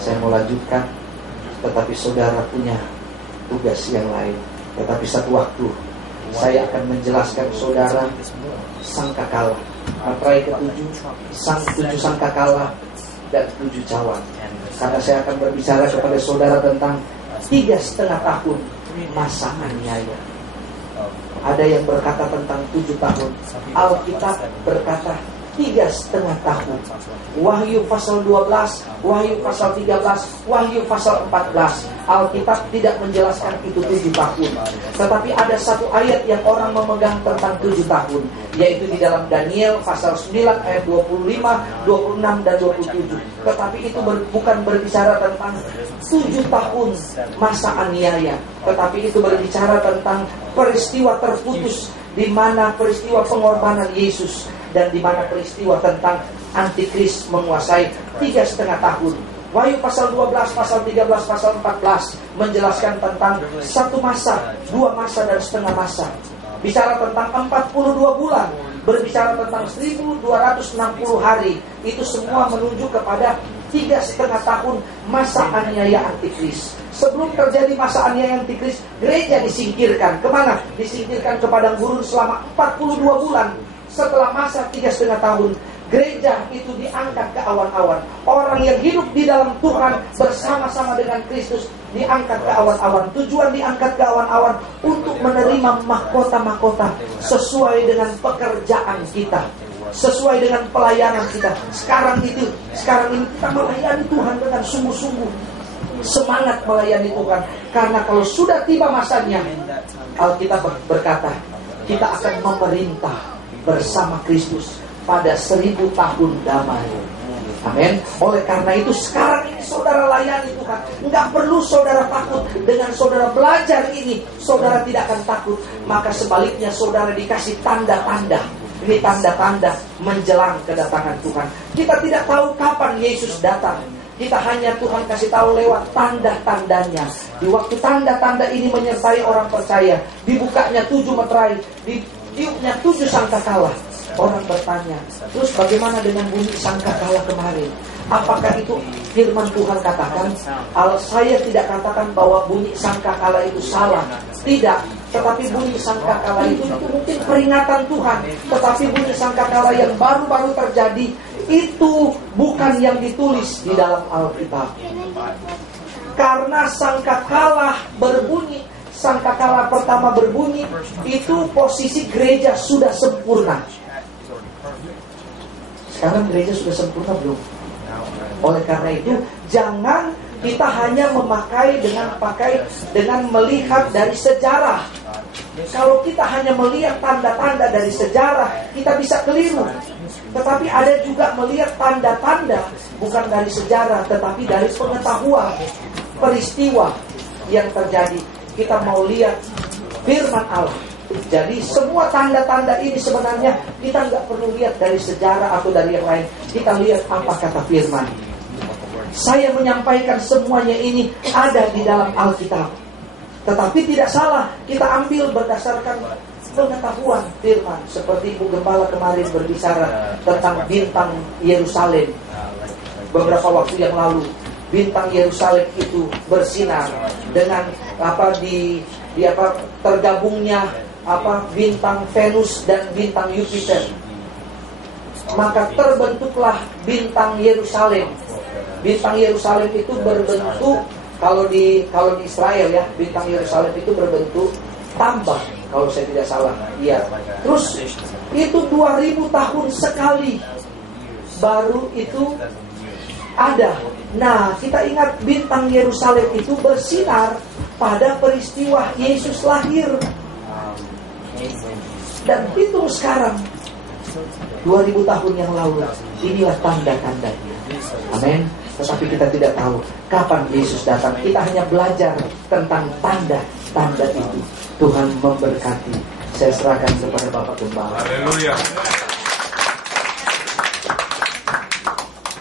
Saya mau lanjutkan, tetapi saudara punya tugas yang lain. Tetapi satu waktu saya akan menjelaskan saudara sangkakala. Meterai ke-7, 7 sangkakala dan 7 cawan. Karena saya akan berbicara kepada saudara tentang 3,5 tahun masa aniaya. Ada yang berkata tentang 7 tahun. Alkitab berkata 3,5 tahun. Wahyu pasal 12, Wahyu pasal 13, Wahyu pasal 14. Alkitab tidak menjelaskan itu 7 tahun. Tetapi ada satu ayat yang orang memegang tentang 7 tahun, yaitu di dalam Daniel pasal 9 ayat 25, 26 dan 27. Tetapi itu bukan berbicara tentang 7 tahun masa aniaya, tetapi itu berbicara tentang peristiwa terputus, di mana peristiwa pengorbanan Yesus, dan di mana peristiwa tentang Antikris menguasai 3,5 tahun. Wahyu pasal 12, pasal 13, pasal 14 menjelaskan tentang 1 masa, 2 masa dan setengah masa. Bicara tentang 42 bulan, berbicara tentang 1260 hari. Itu semua menunjuk kepada 3,5 tahun masa aniaya Antikris. Sebelum terjadi masa aniaya Antikris, gereja disingkirkan. Kemana? Disingkirkan ke padang gurun selama 42 bulan. Setelah masa 3,5 tahun, gereja itu diangkat ke awan-awan. Orang yang hidup di dalam Tuhan bersama-sama dengan Kristus diangkat ke awan-awan. Tujuan diangkat ke awan-awan untuk menerima mahkota-mahkota sesuai dengan pekerjaan kita, sesuai dengan pelayanan kita. Sekarang ini kita melayani Tuhan dengan sungguh-sungguh, semangat melayani Tuhan. Karena kalau sudah tiba masanya, Alkitab berkata, kita akan memerintah bersama Kristus pada 1000 tahun damai. Amin. Oleh karena itu sekarang ini saudara layani Tuhan. Enggak perlu saudara takut. Dengan saudara belajar ini, saudara tidak akan takut. Maka sebaliknya saudara dikasih tanda-tanda. Ini tanda-tanda menjelang kedatangan Tuhan. Kita tidak tahu kapan Yesus datang. Kita hanya Tuhan kasih tahu lewat tanda-tandanya. Di waktu tanda-tanda ini menyertai orang percaya, dibukanya 7 meterai, ditiupnya 7 sangkakala. Orang bertanya, terus bagaimana dengan bunyi sangkakala kemarin? Apakah itu firman Tuhan katakan? Saya tidak katakan bahwa bunyi sangkakala itu salah. Tidak. Tetapi bunyi sangkakala itu mungkin peringatan Tuhan. Tetapi bunyi sangkakala yang baru-baru terjadi itu bukan yang ditulis di dalam Alkitab. Karena sangkakala berbunyi sangkakala pertama berbunyi, itu posisi gereja sudah sempurna. Sekarang gereja sudah sempurna belum? Oleh karena itu, jangan kita hanya memakai dengan melihat dari sejarah. Kalau kita hanya melihat tanda-tanda dari sejarah, kita bisa keliru. Tetapi ada juga melihat tanda-tanda bukan dari sejarah, tetapi dari pengetahuan, peristiwa yang terjadi. Kita mau lihat firman Allah. Jadi semua tanda-tanda ini sebenarnya kita nggak perlu lihat dari sejarah atau dari yang lain. Kita lihat apa kata firman. Saya menyampaikan semuanya ini ada di dalam Alkitab. Tetapi tidak salah kita ambil berdasarkan pengetahuan firman. Seperti Ibu Gembala kemarin berbicara tentang bintang Yerusalem beberapa waktu yang lalu. Bintang Yerusalem itu bersinar dengan tergabungnya bintang Venus dan bintang Jupiter. Maka terbentuklah bintang Yerusalem. Bintang Yerusalem itu berbentuk, kalau di Israel ya, bintang Yerusalem itu berbentuk tambah, kalau saya tidak salah. Iya. Terus itu 2000 tahun sekali baru itu ada. Nah, kita ingat bintang Yerusalem itu bersinar pada peristiwa Yesus lahir. Dan itu sekarang 2000 tahun yang lalu. Inilah tanda-tandanya. Amin. Tetapi kita tidak tahu kapan Yesus datang. Kita hanya belajar tentang tanda-tanda itu. Tuhan memberkati. Saya serahkan kepada Bapak Gembala. Haleluya.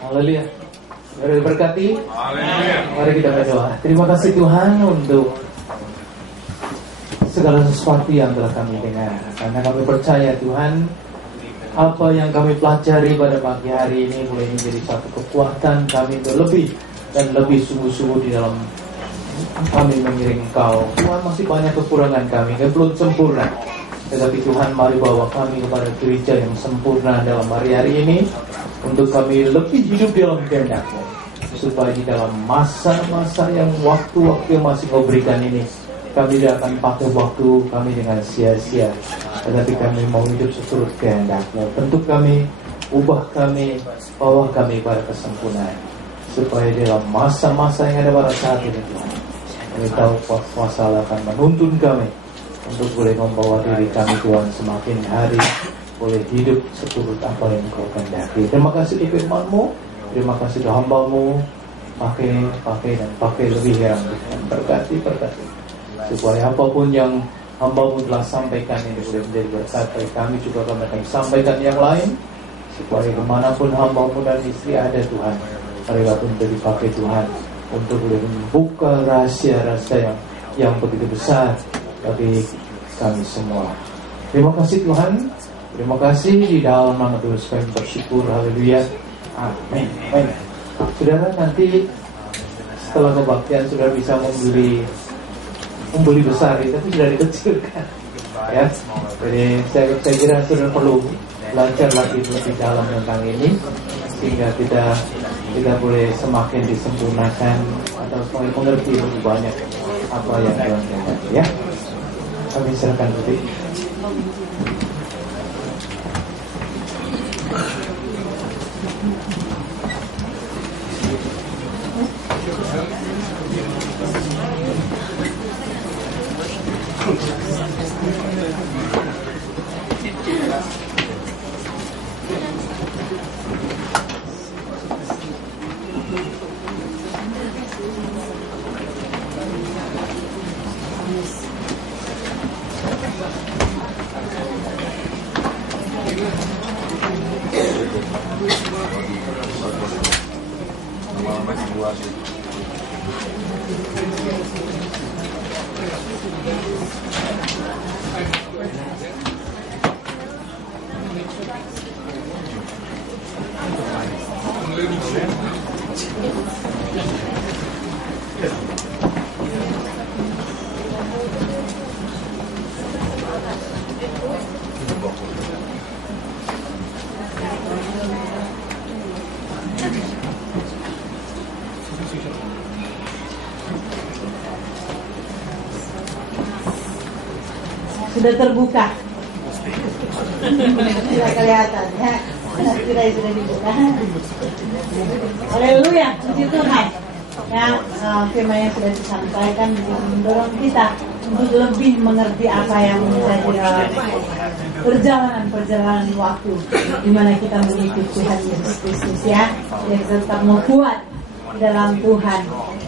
Haleluya. Mari diberkati. Haleluya. Mari kita berdoa. Terima kasih Tuhan untuk segala sesuatu yang telah kami dengar. Karena kami percaya Tuhan, apa yang kami pelajari pada pagi hari ini boleh menjadi satu kekuatan kami untuk lebih dan lebih sungguh-sungguh di dalam kami mengiring Engkau. Tuhan, masih banyak kekurangan kami belum sempurna. Tetapi Tuhan, mari bawa kami kepada gereja yang sempurna dalam hari-hari ini, untuk kami lebih hidup dalam kehendak-Mu, supaya di dalam masa-masa yang waktu-waktu yang masih Kau berikan ini, kami tidak akan pakai waktu kami dengan sia-sia, tetapi kami mau hidup seturut kehendak-Mu. Bentuk kami, ubah kami, bawa kami pada kesempurnaan, supaya dalam masa-masa yang ada pada saat ini Tuhan, kami tahu kuasa Allah akan menuntun kami untuk boleh membawa diri kami Tuhan semakin hari boleh hidup seturut apa yang Kau kehendaki. Terima kasih di firman-Mu, terima kasih di hamba-Mu, pakai lebih yang berkati. Supaya apapun yang hamba-Mu telah sampaikan ini boleh menjadi berkat bagi kami, juga kami akan sampaikan yang lain. Supaya kemanapun hamba-Mu dan istri ada Tuhan, mereka pun dipakai Tuhan untuk boleh membuka rahasia-rahasia yang begitu besar bagi kami semua. Terima kasih Tuhan. Terima kasih di dalam nama Tuhan kami bersyukur. Haleluya. Amin. Saudara, nanti setelah kebaktian sudah bisa membeli besar, tapi sudah dikecilkan, ya. Jadi saya kira sudah perlu belajar lagi lebih dalam tentang ini, sehingga kita boleh semakin disempurnakan atau semakin mengerti lebih banyak apa yang Tuhan kehendaki, ya. Kami silakan berdiri. sudah terbuka. Sudah kelihatan ya. Kita sudah dibuka. Haleluya, puji Tuhan. Ya, firman yang sudah disampaikan mendorong kita untuk lebih mengerti apa yang menjadi perjalanan waktu di mana kita mengikuti Tuhan Yesus Kristus ya. Yang tetap kuat dalam Tuhan,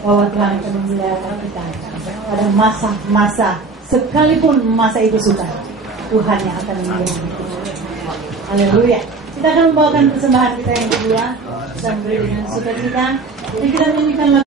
bahwa Tuhan akan memelihara kita pada masa-masa, sekalipun masa itu sukar, Tuhan yang akan memelihara kita. Haleluya. Kita akan membawakan persembahan kita yang kedua, kita beri dengan sukacita. Jadi kita menyanyikan